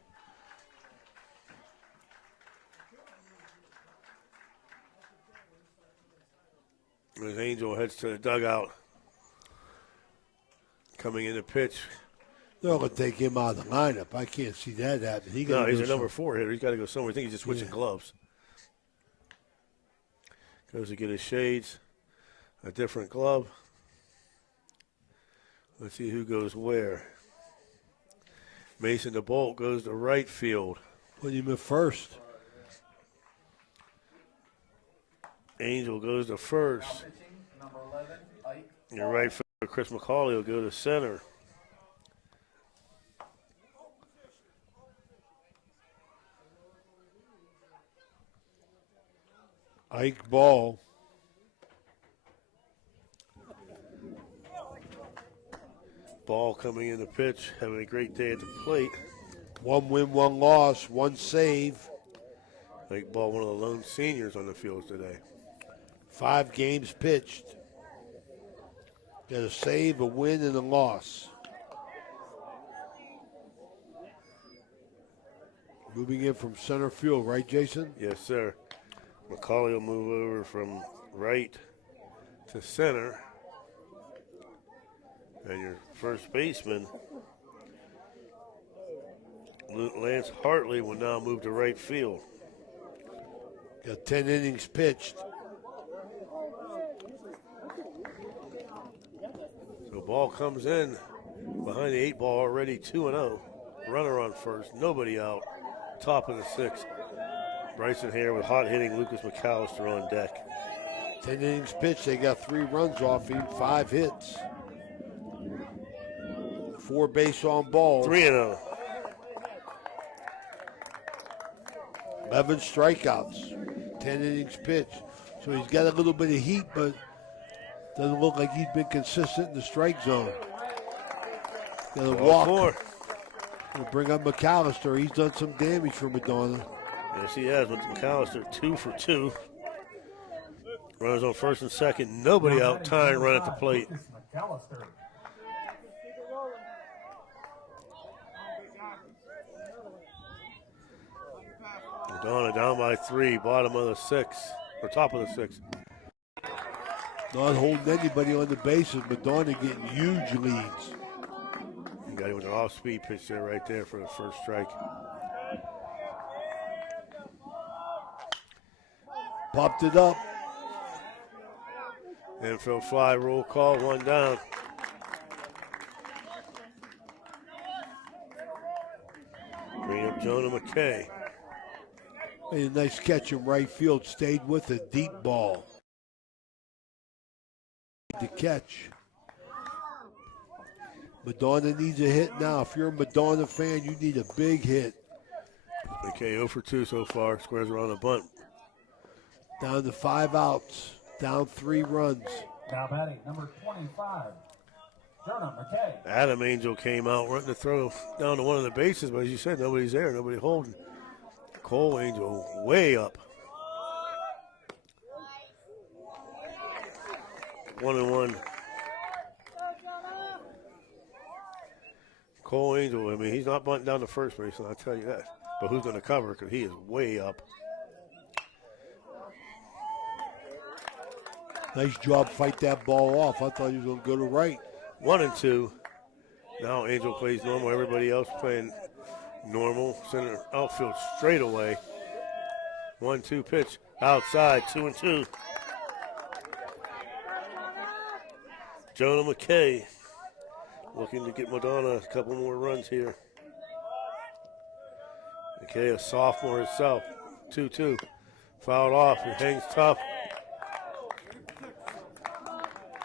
As Angel heads to the dugout. Coming in to pitch. They're going to take him out of the lineup. I can't see that happen. He's a number 4 hitter. He's got to go somewhere. I think he's just switching gloves. Goes to get his shades. A different glove. Let's see who goes where. Mason DeBolt goes to right field. Put him at first. Angel goes to first. Your right fielder, Chris McCauley, will go to center. Ike Ball. Ball coming in the pitch, having a great day at the plate. 1 win, 1 loss, 1 save. Ike Ball, one of the lone seniors on the field today. 5 games pitched. Got a save, a win, and a loss. Moving in from center field, right, Jason? Yes, sir. McCauley will move over from right to center. And your first baseman, Lance Hartley, will now move to right field. Got 10 innings pitched. So ball comes in behind the 8 ball already, 2-0. Runner on first, nobody out. Top of the 6th. Bryson Hare with hot hitting Lucas McAllister on deck. 10 innings pitched. They got 3 runs off him, 5 hits. 4 base on balls. 3-0. 11 strikeouts. 10 innings pitched. So he's got a little bit of heat, but doesn't look like he's been consistent in the strike zone. Got a walk. We'll bring up McAllister. He's done some damage for Madonna. Yes, he has. With McAllister, 2 for 2. Runners on first and second. Nobody out. Tying run at the plate. Madonna down by 3, bottom of the 6th, or top of the 6th. Not holding anybody on the bases. Madonna getting huge leads. You got him with an off-speed pitch there, right there for the first strike. Popped it up. Infield fly, roll call, one down. Bring up Jonah McKay. Made a nice catch in right field. Stayed with a deep ball. The catch. Madonna needs a hit now. If you're a Madonna fan, you need a big hit. McKay 0 for 2 so far. Squares around a bunt. Down to 5 outs. Down 3 runs. Now batting number 25, Jonah McKay. Adam Angel came out running to throw down to one of the bases, but as you said, nobody's there, nobody holding. Cole Angel way up. 1-1. Cole Angel, I mean, he's not bunting down to first base, and I'll tell you that. But who's going to cover? Because he is way up. Nice job, fight that ball off. I thought he was going to go to right. 1-2. Now Angel plays normal. Everybody else playing normal. Center outfield straight away. 1-2 pitch outside. 2-2. Jonah McKay looking to get Madonna a couple more runs here. McKay, a sophomore himself. 2-2. Fouled off. He hangs tough.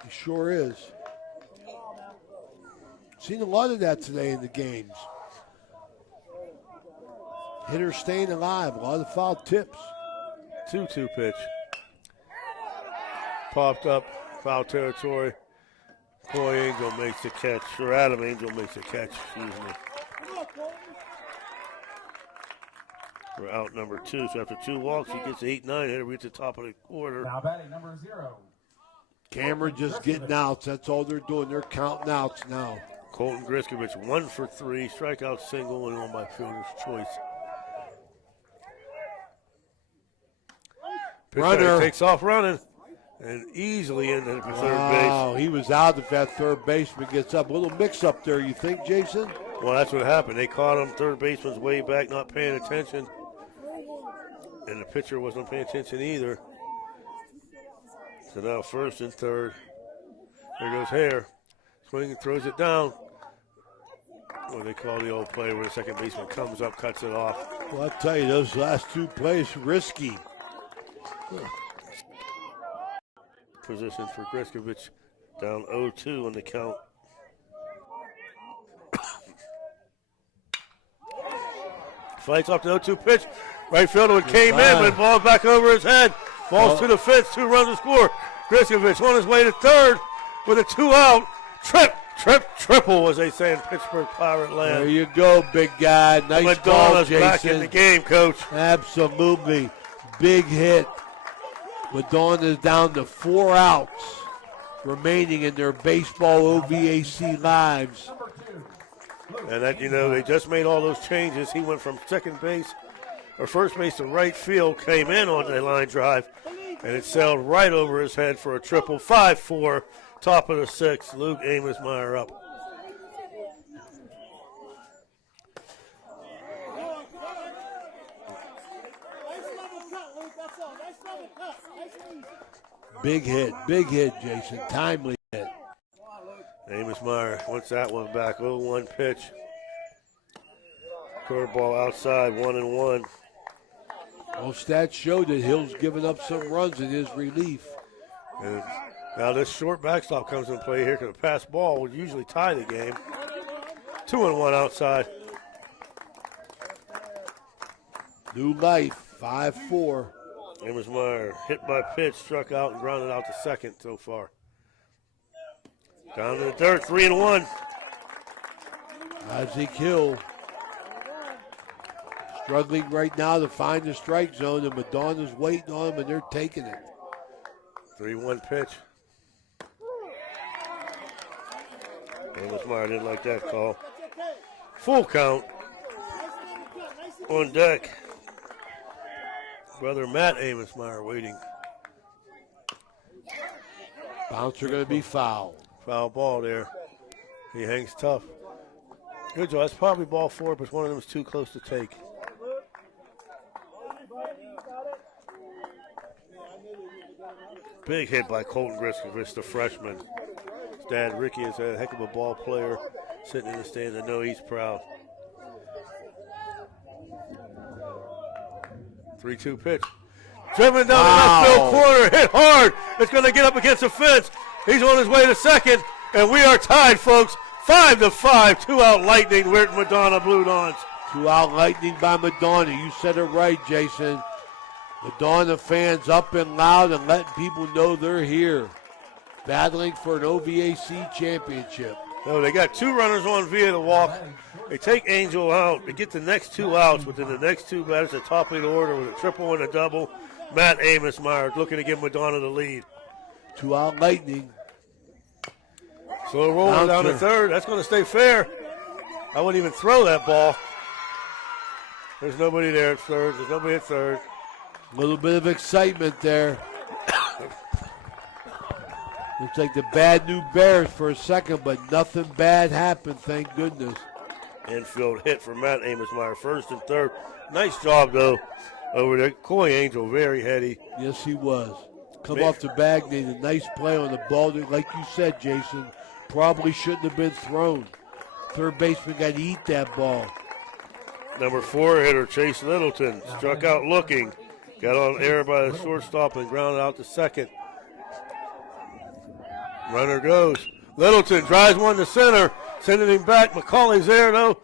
He sure is. Seen a lot of that today in the games. Hitters staying alive. A lot of foul tips. 2-2 pitch. Popped up. Foul territory. Boy Angel makes the catch. Or Adam Angel makes the catch. Excuse me. We're out number 2. So after 2 walks, he gets 8-9 hitter. We at the top of the order. Now batting number 0. Cameron just getting outs. That's all they're doing. They're counting outs now. Colton Griskovich 1 for 3. Strikeout single and on by fielder's choice. Runner takes off running and easily into third base. Wow, he was out if that third baseman gets up. A little mix up there, you think, Jason? Well, that's what happened. They caught him. Third baseman's way back, not paying attention. And the pitcher wasn't paying attention either. So now first and third. There goes Hare. Swing and throws it down. What they call the old play where the second baseman comes up, cuts it off. Well, I'll tell you, those last 2 plays, risky. Position for Griskovich. Down 0-2 on the count. Fights off the 0-2 pitch. Right fielder came in, but ball back over his head. Falls to the fence. 2 runs to score. Griskovich on his way to third with a 2 out. Triple, as they say in Pittsburgh Pirate Land. There you go, big guy. Nice ball, Jason. Back in the game, Coach. Absolutely. Big hit. Madonna's down to 4 outs remaining in their baseball OVAC lives. And that, you know, they just made all those changes. He went from second base or first base to right field, came in on the line drive, and it sailed right over his head for a triple. 5-4, top of the 6th. Luke Amosmeyer up. Big hit, Jason. Timely hit. Amosmeyer wants that one back. 0-1 pitch. Curveball outside, 1-1. Well, stats show that Hill's given up some runs in his relief. And now this short backstop comes into play here because a pass ball would usually tie the game. 2-1 outside. New life, 5-4. Amosmeyer hit by pitch, struck out and grounded out to second so far. Down to the dirt, 3-1. Isaac Hill struggling right now to find the strike zone, and Madonna's waiting on him, and they're taking it. 3-1 pitch. Amosmeyer didn't like that call. Full count. On deck. Brother Matt Amosmeyer waiting. Bouncer going to be foul. Foul ball there. He hangs tough. Good job. That's probably ball 4, but one of them is too close to take. Big hit by Colton Griskovich, the freshman. His dad, Ricky, is a heck of a ball player. Sitting in the stands, I know he's proud. 3-2 pitch. Driven down the left field corner, hit hard. It's going to get up against the fence. He's on his way to second, and we are tied, folks. 5-5, 2-out Lightning. We're at Madonna Blue Dons. 2-out Lightning by Madonna. You said it right, Jason. Madonna fans up and loud and letting people know they're here, battling for an OVAC championship. So they got 2 runners on via the walk. They take Angel out. They get the next 2 outs within the next 2 batters at the top of the order with a triple and a double. Matt Amosmeyer looking to give Madonna the lead. 2-out Lightning. Slow rolling down to third. That's going to stay fair. I wouldn't even throw that ball. There's nobody there at third. There's nobody at third. A little bit of excitement there. Looks like the bad new Bears for a second, but nothing bad happened, thank goodness. Infield hit for Matt Amosmeyer, first and third. Nice job, though, over there. Coy Angel, very heady. Yes, he was. Come off the bag, made a nice play on the ball. Like you said, Jason, probably shouldn't have been thrown. Third baseman got to eat that ball. Number 4 hitter, Chase Littleton, struck out looking. Got on air by the shortstop and grounded out to second. Runner goes. Littleton drives one to center, sending him back. McCauley's there, though,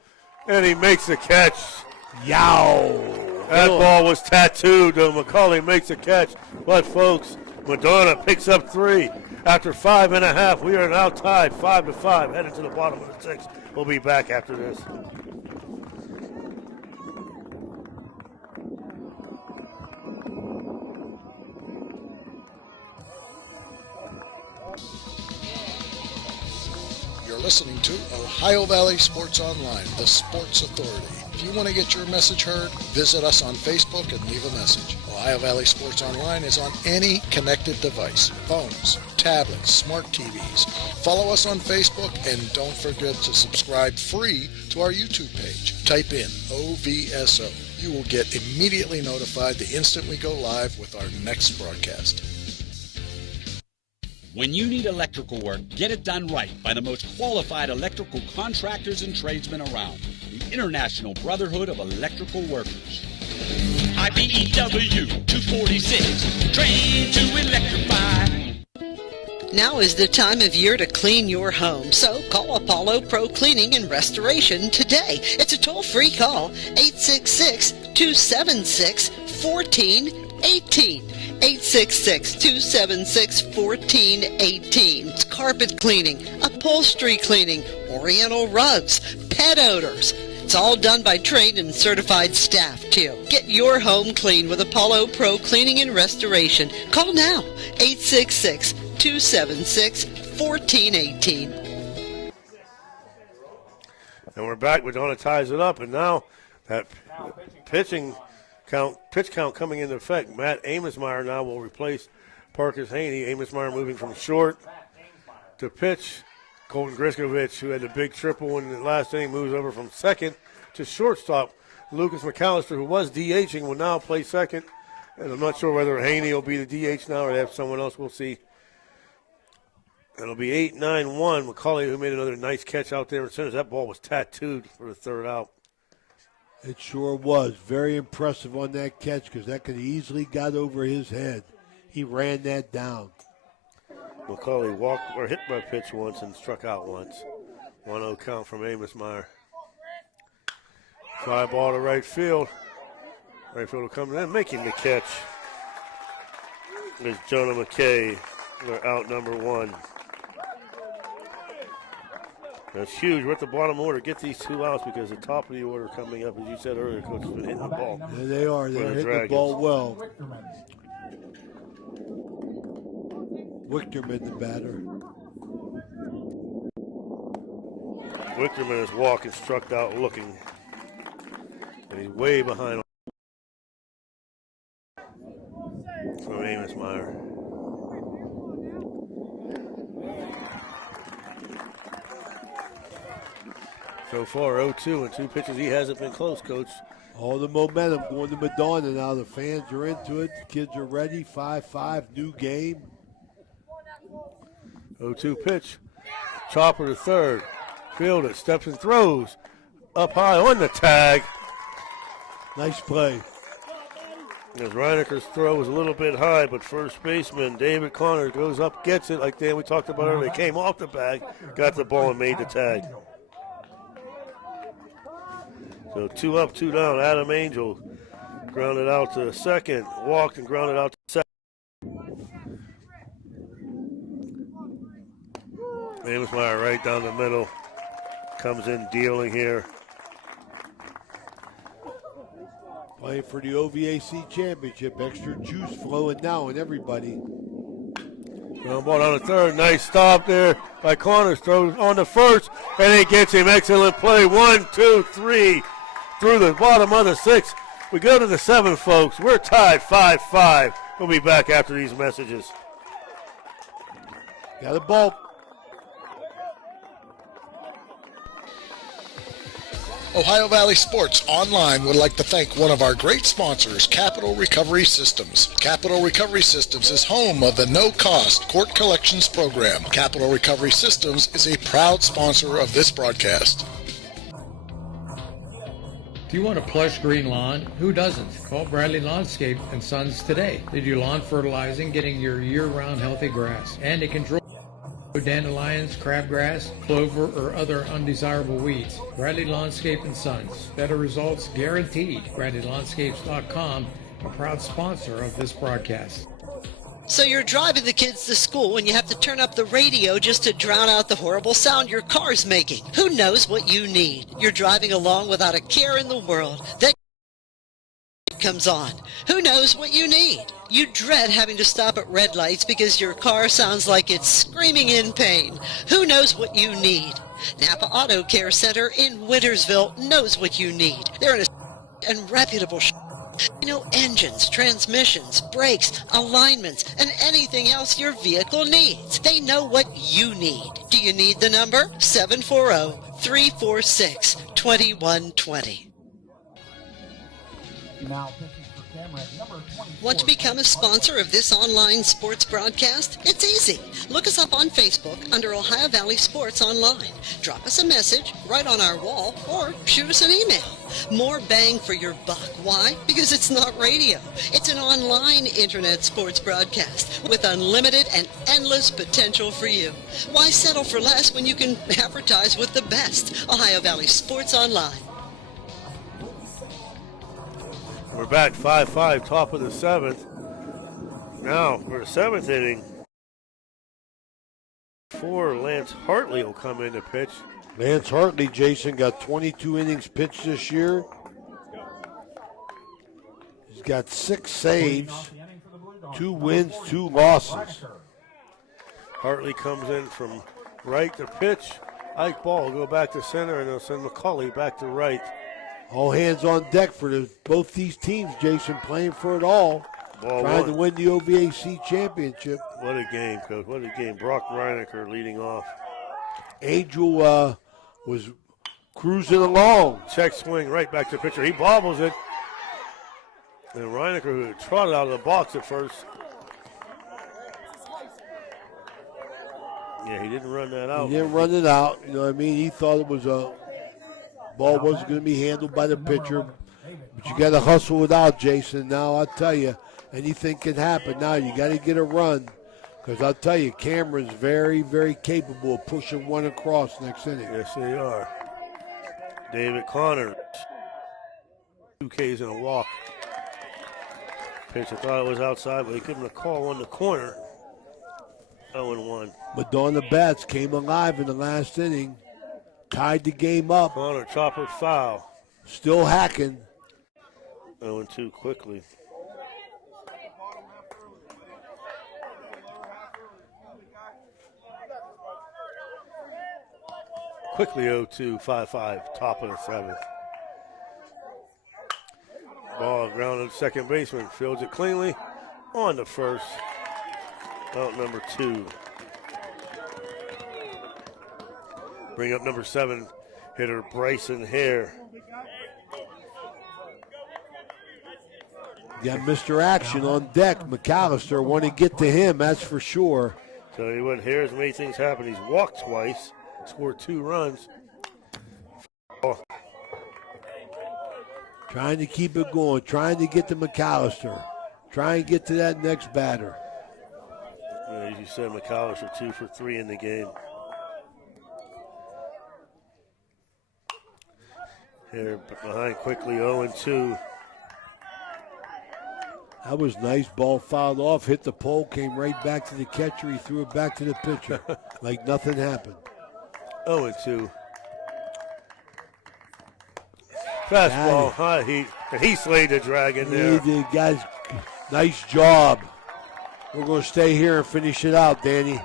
and he makes the catch. Yow! That ball was tattooed, though. McCauley makes the catch. But, folks, Madonna picks up 3. After 5.5, we are now tied 5-5, headed to the bottom of the 6th. We'll be back after this. You're listening to Ohio Valley Sports Online, the sports authority. If you want to get your message heard, visit us on Facebook and leave a message. Ohio Valley Sports Online is on any connected device, phones, tablets, smart TVs. Follow us on Facebook and don't forget to subscribe free to our YouTube page. Type in OVSO. You will get immediately notified the instant we go live with our next broadcast. When you need electrical work, get it done right by the most qualified electrical contractors and tradesmen around. The International Brotherhood of Electrical Workers. IBEW 246, trained to electrify. Now is the time of year to clean your home, so call Apollo Pro Cleaning and Restoration today. It's a toll-free call, 866-276-1418. 866-276-1418. It's carpet cleaning, upholstery cleaning, oriental rugs, pet odors. It's all done by trained and certified staff, too. Get your home clean with Apollo Pro Cleaning and Restoration. Call now, 866-276-1418. And we're back. Madonna ties it up, and now that pitch count coming into effect. Matt Amosmeyer now will replace Parkus Haney. Amosmeyer moving from short to pitch. Colton Griskovich, who had the big triple in the last inning, moves over from second to shortstop. Lucas McAllister, who was DHing, will now play second. And I'm not sure whether Haney will be the DH now or they have someone else. We'll see. It'll be 8-9-1. McCauley, who made another nice catch out there in center. That ball was tattooed for the third out. It sure was. Very impressive on that catch because that could have easily got over his head. He ran that down. McCauley walked or hit by pitch once and struck out once. 1-0 count from Amosmeyer. Fly ball to right field. Right field will come in, making the catch is Jonah McKay. They're out number 1. That's huge. We're at the bottom order. Get these 2 outs because the top of the order coming up, as you said earlier, Coach, has been hitting the ball. Yeah, they are. They're hitting the ball well. Wichterman, the batter. Wichterman is walking, struck out, looking. And he's way behind from Amosmeyer. So far, 0-2 and 2 pitches. He hasn't been close, Coach. All the momentum going to Madonna now. The fans are into it. The kids are ready. 5-5, new game. 0-2 pitch. Chopper to third. Field it. Steps and throws. Up high on the tag. Nice play. As Reineker's throw was a little bit high, but first baseman David Connors goes up, gets it. Like Dan, we talked about earlier, came off the bag, got the ball and made the tag. So 2 up, 2 down. Adam Angel grounded out to second, walked and grounded out to second. Amesmeyer right down the middle, comes in dealing here. Playing for the OVAC championship. Extra juice flowing now in everybody. Ground ball on the third. Nice stop there by Connors. Throws on the first, and he gets him. Excellent play. 1, 2, 3 through the bottom of the 6th. We go to the 7th, folks. We're tied 5-5. We'll be back after these messages. Got a ball. Ohio Valley Sports Online would like to thank one of our great sponsors, Capital Recovery Systems. Capital Recovery Systems is home of the no-cost court collections program. Capital Recovery Systems is a proud sponsor of this broadcast. Do you want a plush green lawn? Who doesn't? Call Bradley Landscape and Sons today. They do lawn fertilizing, getting your year-round healthy grass, and they control dandelions, crabgrass, clover, or other undesirable weeds. Bradley Landscape and Sons. Better results guaranteed. BradleyLandscapes.com, a proud sponsor of this broadcast. So you're driving the kids to school and you have to turn up the radio just to drown out the horrible sound your car's making. Who knows what you need? You're driving along without a care in the world. Then comes on. Who knows what you need? You dread having to stop at red lights because your car sounds like it's screaming in pain. Who knows what you need? Napa Auto Care Center in Wintersville knows what you need. They're in a and reputable you know, engines, transmissions, brakes, alignments, and anything else your vehicle needs. They know what you need. Do you need the number? 740-346-2120. Want to become a sponsor of this online sports broadcast? It's easy. Look us up on Facebook under Ohio Valley Sports Online. Drop us a message right on our wall or shoot us an email. More bang for your buck. Why? Because it's not radio. It's an online internet sports broadcast with unlimited and endless potential for you. Why settle for less when you can advertise with the best? Ohio Valley Sports Online. We're back 5-5, top of the 7th. Now, for the 7th inning, Lance Hartley will come in to pitch. Lance Hartley, Jason, got 22 innings pitched this year. He's got 6 saves, 2 wins, 2 losses. Hartley comes in from right to pitch. Ike Ball will go back to center, and they'll send McCauley back to right. All hands on deck for both these teams, Jason, playing for it all. Trying to win the OVAC championship. What a game, Coach. What a game. Brock Reineker leading off. Angel was cruising along. Check swing right back to the pitcher. He bobbles it. And Reineker, who had trotted out of the box at first. Yeah, he didn't run that out. He didn't run it out. You know what I mean? He thought it was a ball wasn't going to be handled by the pitcher. But you got to hustle it out, Jason. Now, I'll tell you, anything can happen. Now, you got to get a run. Because I'll tell you, Cameron's very, very capable of pushing one across next inning. Yes, they are. David Connors. 2 Ks and a walk. Pitch, I thought it was outside, but he couldn't call on the corner. 0-1. Madonna bats came alive in the last inning. Tied the game up. Connor, chopper foul. Still hacking. 0-2 quickly. Quickly 0-2, 5-5, top of the 7th. Ball grounded second baseman, fields it cleanly. On to first. Out number 2. Bring up number 7, hitter Bryson Hare. Got Mr. Action on deck. McAllister want to get to him, that's for sure. Tell you what, Harris made things happen. He's walked twice, scored 2 runs. Oh. Trying to keep it going, trying to get to McAllister, trying to get to that next batter. As you said, McAllister 2 for 3 in the game. Here behind quickly, 0-2. That was nice. Ball fouled off, hit the pole, came right back to the catcher. He threw it back to the pitcher like nothing happened. 0-2. Fastball, high heat, and he slayed the dragon there. He did, guys. Nice job. We're going to stay here and finish it out, Danny.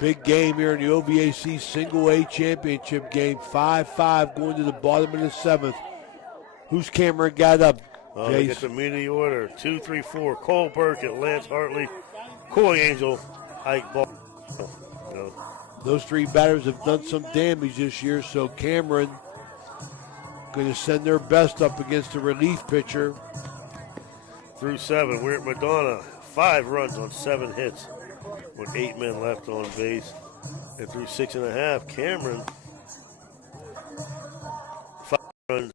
Big game here in the OVAC Single A Championship game. 5-5 going to the bottom of the 7th. Whose camera got up? Well, they get the meat of the order. 2, 3, 4. Cole Burkett, Lance Hartley, Coy Angel, Ike Ball. No. Those 3 batters have done some damage this year, so Cameron going to send their best up against the relief pitcher. Through 7, we're at Madonna. 5 runs on 7 hits with 8 men left on base. And through 6.5, Cameron, 5 runs,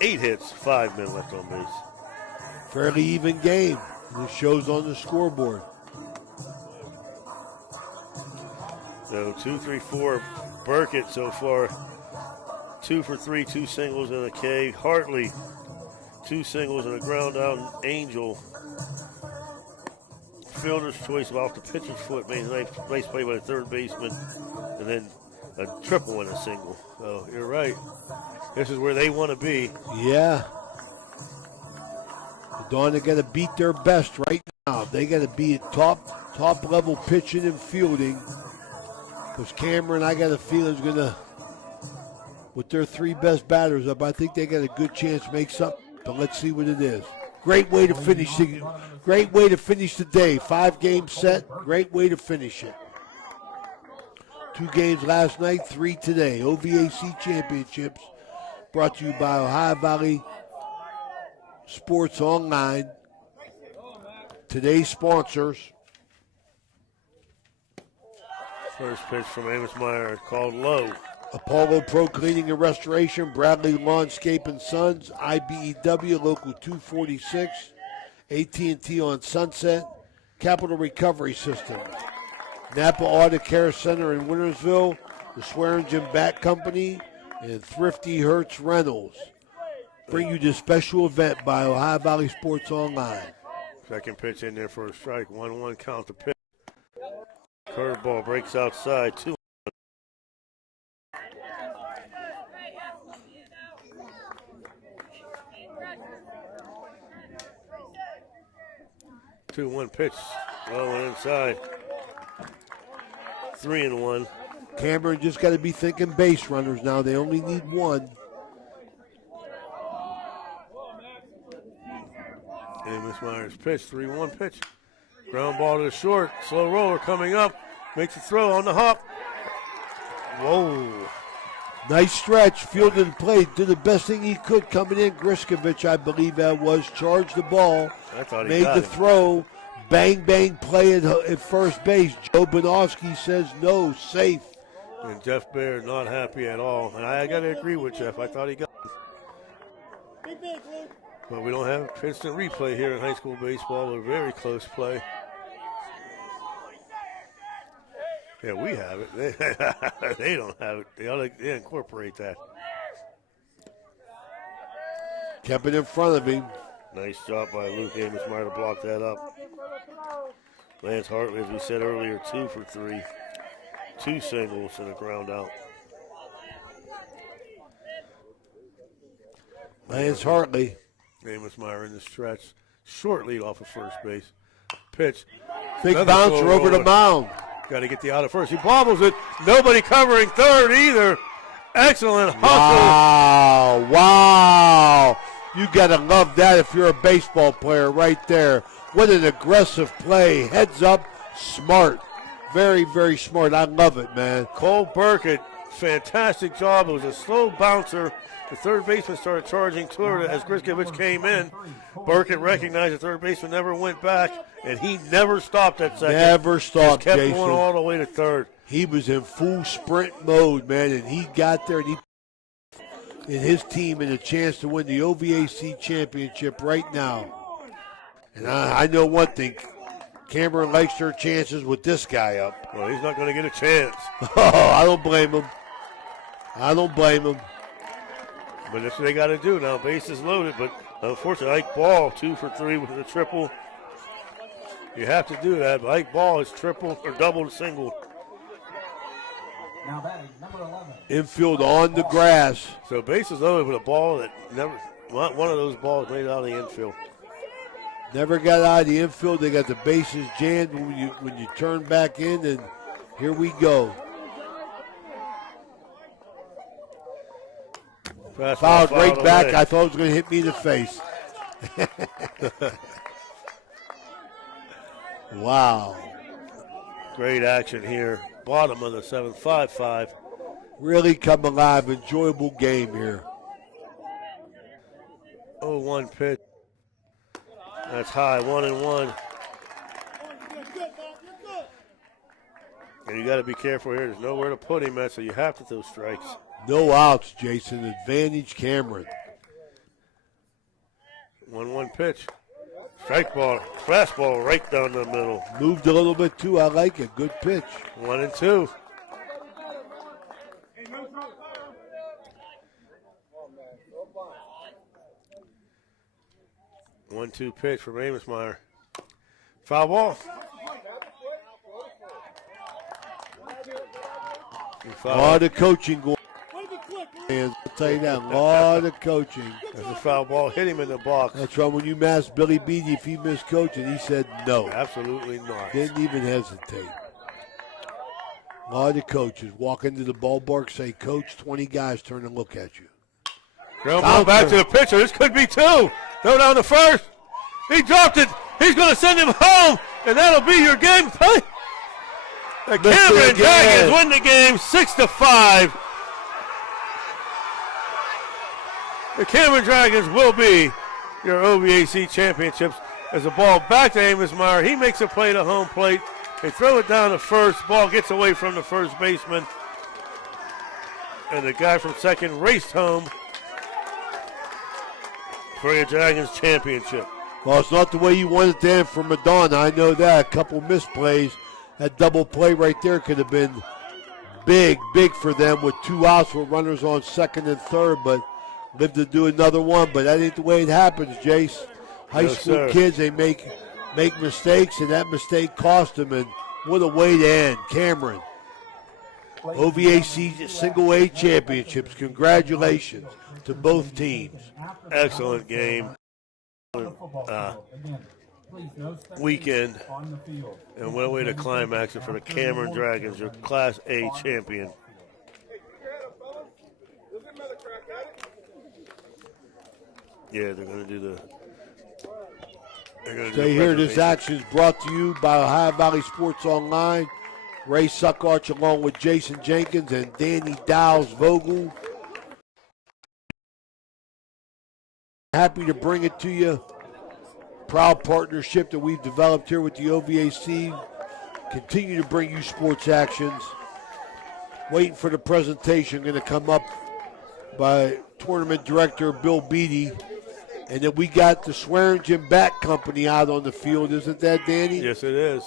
8 hits, 5 men left on base. Fairly even game. It shows on the scoreboard. So 2, 3, 4, Burkett so far. 2 for 3, 2 singles and a K. Hartley, 2 singles and a ground out. And Angel, fielder's choice off the pitcher's foot, made a nice play by the third baseman, and then a triple and a single. So you're right. This is where they want to be. Yeah. Madonna got to beat their best right now. They got to be at top level pitching and fielding. Because Cameron, I got a feeling, is going to, with their 3 best batters up, I think they got a good chance to make something. But let's see what it is. Great way to finish the day. 5-game set. Great way to finish it. 2 games last night, 3 today. OVAC Championships brought to you by Ohio Valley Sports Online. Today's sponsors. First pitch from Amos Meyer called low. Apollo Pro Cleaning and Restoration, Bradley Lawnscape and Sons, IBEW Local 246, AT&T on Sunset, Capital Recovery System, Napa Auto Care Center in Wintersville, the Swearingen Bat Company, and Thrifty Hertz Rentals. Bring you this special event by Ohio Valley Sports Online. Second pitch in there for a strike. 1-1 count to pitch. Curveball breaks outside. 2. 2-1 pitch. Low and inside. 3-1. Cameron just got to be thinking base runners now. They only need 1. Amos Myers pitch. 3-1 pitch. Ground ball to the short. Slow roller coming up. Makes a throw on the hop. Whoa. Nice stretch. Fielded and played. Did the best thing he could coming in. Griskovich, I believe that was. Charged the ball. I thought he made got the it. throw. Bang, bang play at first base. Joe Banowski says no, safe. And Jeff Baird not happy at all. And I got to agree with Jeff. I thought he got it. But we don't have instant replay here in high school baseball. A very close play. Yeah, we have it. They don't have it. They ought to incorporate that. Kept it in front of him. Nice job by Luke Amesmeyer to block that up. Lance Hartley, as we said earlier, 2 for 3. 2 singles and a ground out. Lance Hartley. Amesmeyer in the stretch. Short lead off of first base. Pitch. Big Another bouncer slow over the roller. mound. Got to get the out at first. He bobbles it. Nobody covering third either. Excellent hustle. Wow. You got to love that if you're a baseball player right there. What an aggressive play. Heads up, smart. Very, very smart. I love it, man. Cole Burkett, fantastic job. It was a slow bouncer. The third baseman started charging toward it as Griskovich came in. Burkett recognized the third baseman never went back, and he never stopped at second. Never stopped, Just kept Jason. going all the way to third. He was in full sprint mode, man, and he got there and he and his team in a chance to win the OVAC championship right now. And I know one thing. Cameron likes their chances with this guy up. Well, he's not going to get a chance. Oh, I don't blame him. I don't blame him. But that's what they got to do now. Bases loaded, but unfortunately, Ike Ball 2 for 3 with a triple. You have to do that, but Ike Ball is triple or double to single. Now batting, number 11. Infield on the grass. So bases loaded with a ball that never, one of those balls made it out of the infield. Never got out of the infield. They got the bases jammed when you turn back in, and here we go. Fouled right back. Away. I thought it was going to hit me in the face. Wow. Great action here. Bottom of the 7th, 5-5. Really come alive. Enjoyable game here. 0-1 pitch. That's high, 1-1. And you got to be careful here. There's nowhere to put him at, so you have to throw strikes. No outs, Jason. Advantage Cameron. 1-1 pitch. Strike ball, fastball right down the middle. Moved a little bit too. I like it. Good pitch. 1-2. One-two pitch from Amesmeyer. Foul ball. A lot of coaching going on. I'll tell you that. A lot of coaching. There's a foul ball. Hit him in the box. That's right. When you asked Billy Beatty if he missed coaching, he said no. Absolutely not. Didn't even hesitate. A lot of coaches walk into the ballpark, say, Coach, 20 guys turn and look at you. Ground ball back to the pitcher. This could be two. Throw down the first. He dropped it. He's going to send him home, and that'll be your game. The Cameron Dragons win the game 6-5. The Cameron Dragons will be your OVAC championships. As the ball back to Amesmeyer. He makes a play to home plate. They throw it down to first. Ball gets away from the first baseman. And the guy from second raced home for your Dragons championship. Well, it's not the way you want it to end for Madonna. I know that. A couple misplays. That double play right there could have been big for them with 2 outs with runners on second and third, but lived to do another one. But that ain't the way it happens, Jace. High school kids, they make mistakes, and that mistake cost them. And what a way to end. Cameron, OVAC Single A Championships. Congratulations to both teams. Excellent game. Weekend. And what a way to climax it for the Cameron Dragons, your Class A champion. Yeah, they're going to do the... Stay here. This action is brought to you by Ohio Valley Sports Online. Ray Suckarch along with Jason Jenkins and Danny Dowles Vogel. Happy to bring it to you. Proud partnership that we've developed here with the OVAC. Continue to bring you sports actions. Waiting for the presentation going to come up by tournament director Bill Beatty. And then we got the Swearingen Bat Company out on the field. Isn't that, Danny? Yes, it is.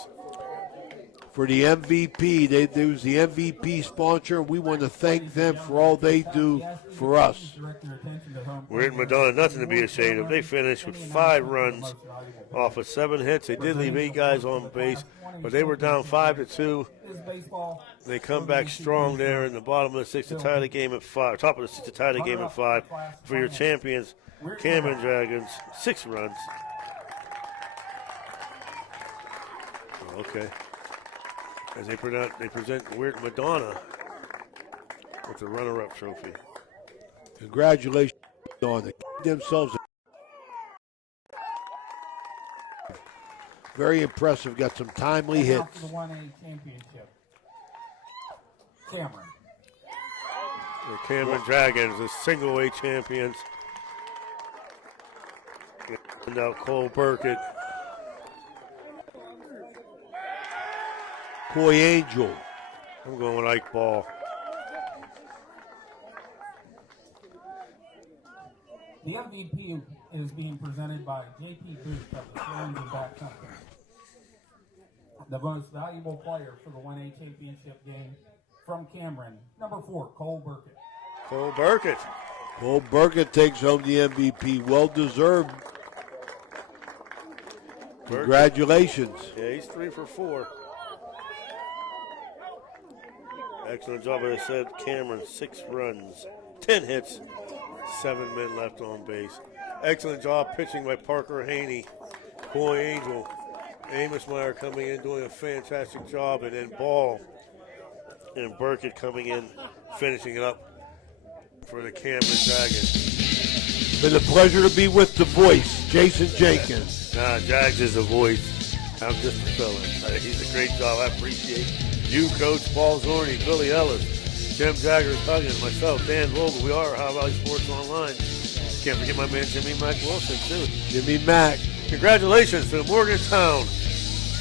For the MVP. They was the MVP sponsor, and we want to thank them for all they do for us. We're in Madonna, nothing to be ashamed of. They finished with 5 runs off of 7 hits. They did leave 8 guys on base, but they were down 5-2. They come back strong there in the bottom of the 6th to tie the game at 5. Top of the 6th to tie the game at 5 for your champions, Cameron Dragons. 6 runs. Okay. As they present Weird Madonna with the runner-up trophy. Congratulations on themselves. Very impressive. Got some timely hits. The 1A championship. Cameron. The Cameron Dragons, the single A champions. And now Cole Burkett. Coy Angel. I'm going with Ike Ball. The MVP is being presented by J.P. Booth of the Swans and Back Company. The most valuable player for the 1A championship game from Cameron, number 4, Cole Burkett. Cole Burkett. Cole Burkett takes home the MVP. Well deserved. Congratulations. Yeah, he's 3 for 4. Excellent job, as I said, Cameron, 6 runs, 10 hits, 7 men left on base. Excellent job pitching by Parker Haney, Coy Angel, Amos Meyer coming in, doing a fantastic job, and then Ball and Burkett coming in, finishing it up for the Cameron Dragons. Been a pleasure to be with the voice, Jason Jenkins. Nah, Jags is a voice. I'm just a fella. He's a great job. I appreciate you, Coach Paul Zorney, Billy Ellis, Jim Jagger, Huggins, myself, Dan Vogel. We are Ohio Valley Sports Online. Can't forget my man Jimmy Mack Wilson, too. Jimmy Mack. Congratulations to Morgantown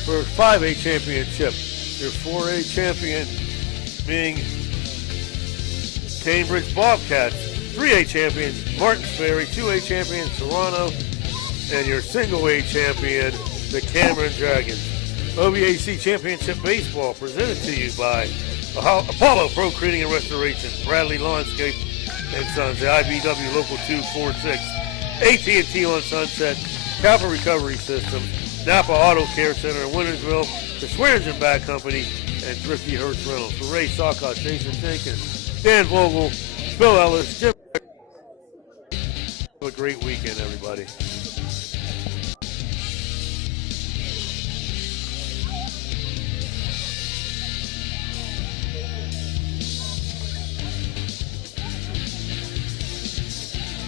for 5A championship. Your 4A champion being Cambridge Bobcats. 3A champion Martins Ferry. 2A champion Toronto. And your single A champion, the Cameron Dragons. OVAC Championship Baseball presented to you by Apollo Pro Cleaning and Restoration, Bradley Landscape and Sons, the IBW Local 246, AT&T on Sunset, Capital Recovery System, Napa Auto Care Center in Wintersville, the Swearingen Bag Company, and Thrifty Hertz Reynolds. For Ray Sokos, Jason Jenkins, Dan Vogel, Bill Ellis, Jim. Have a great weekend, everybody.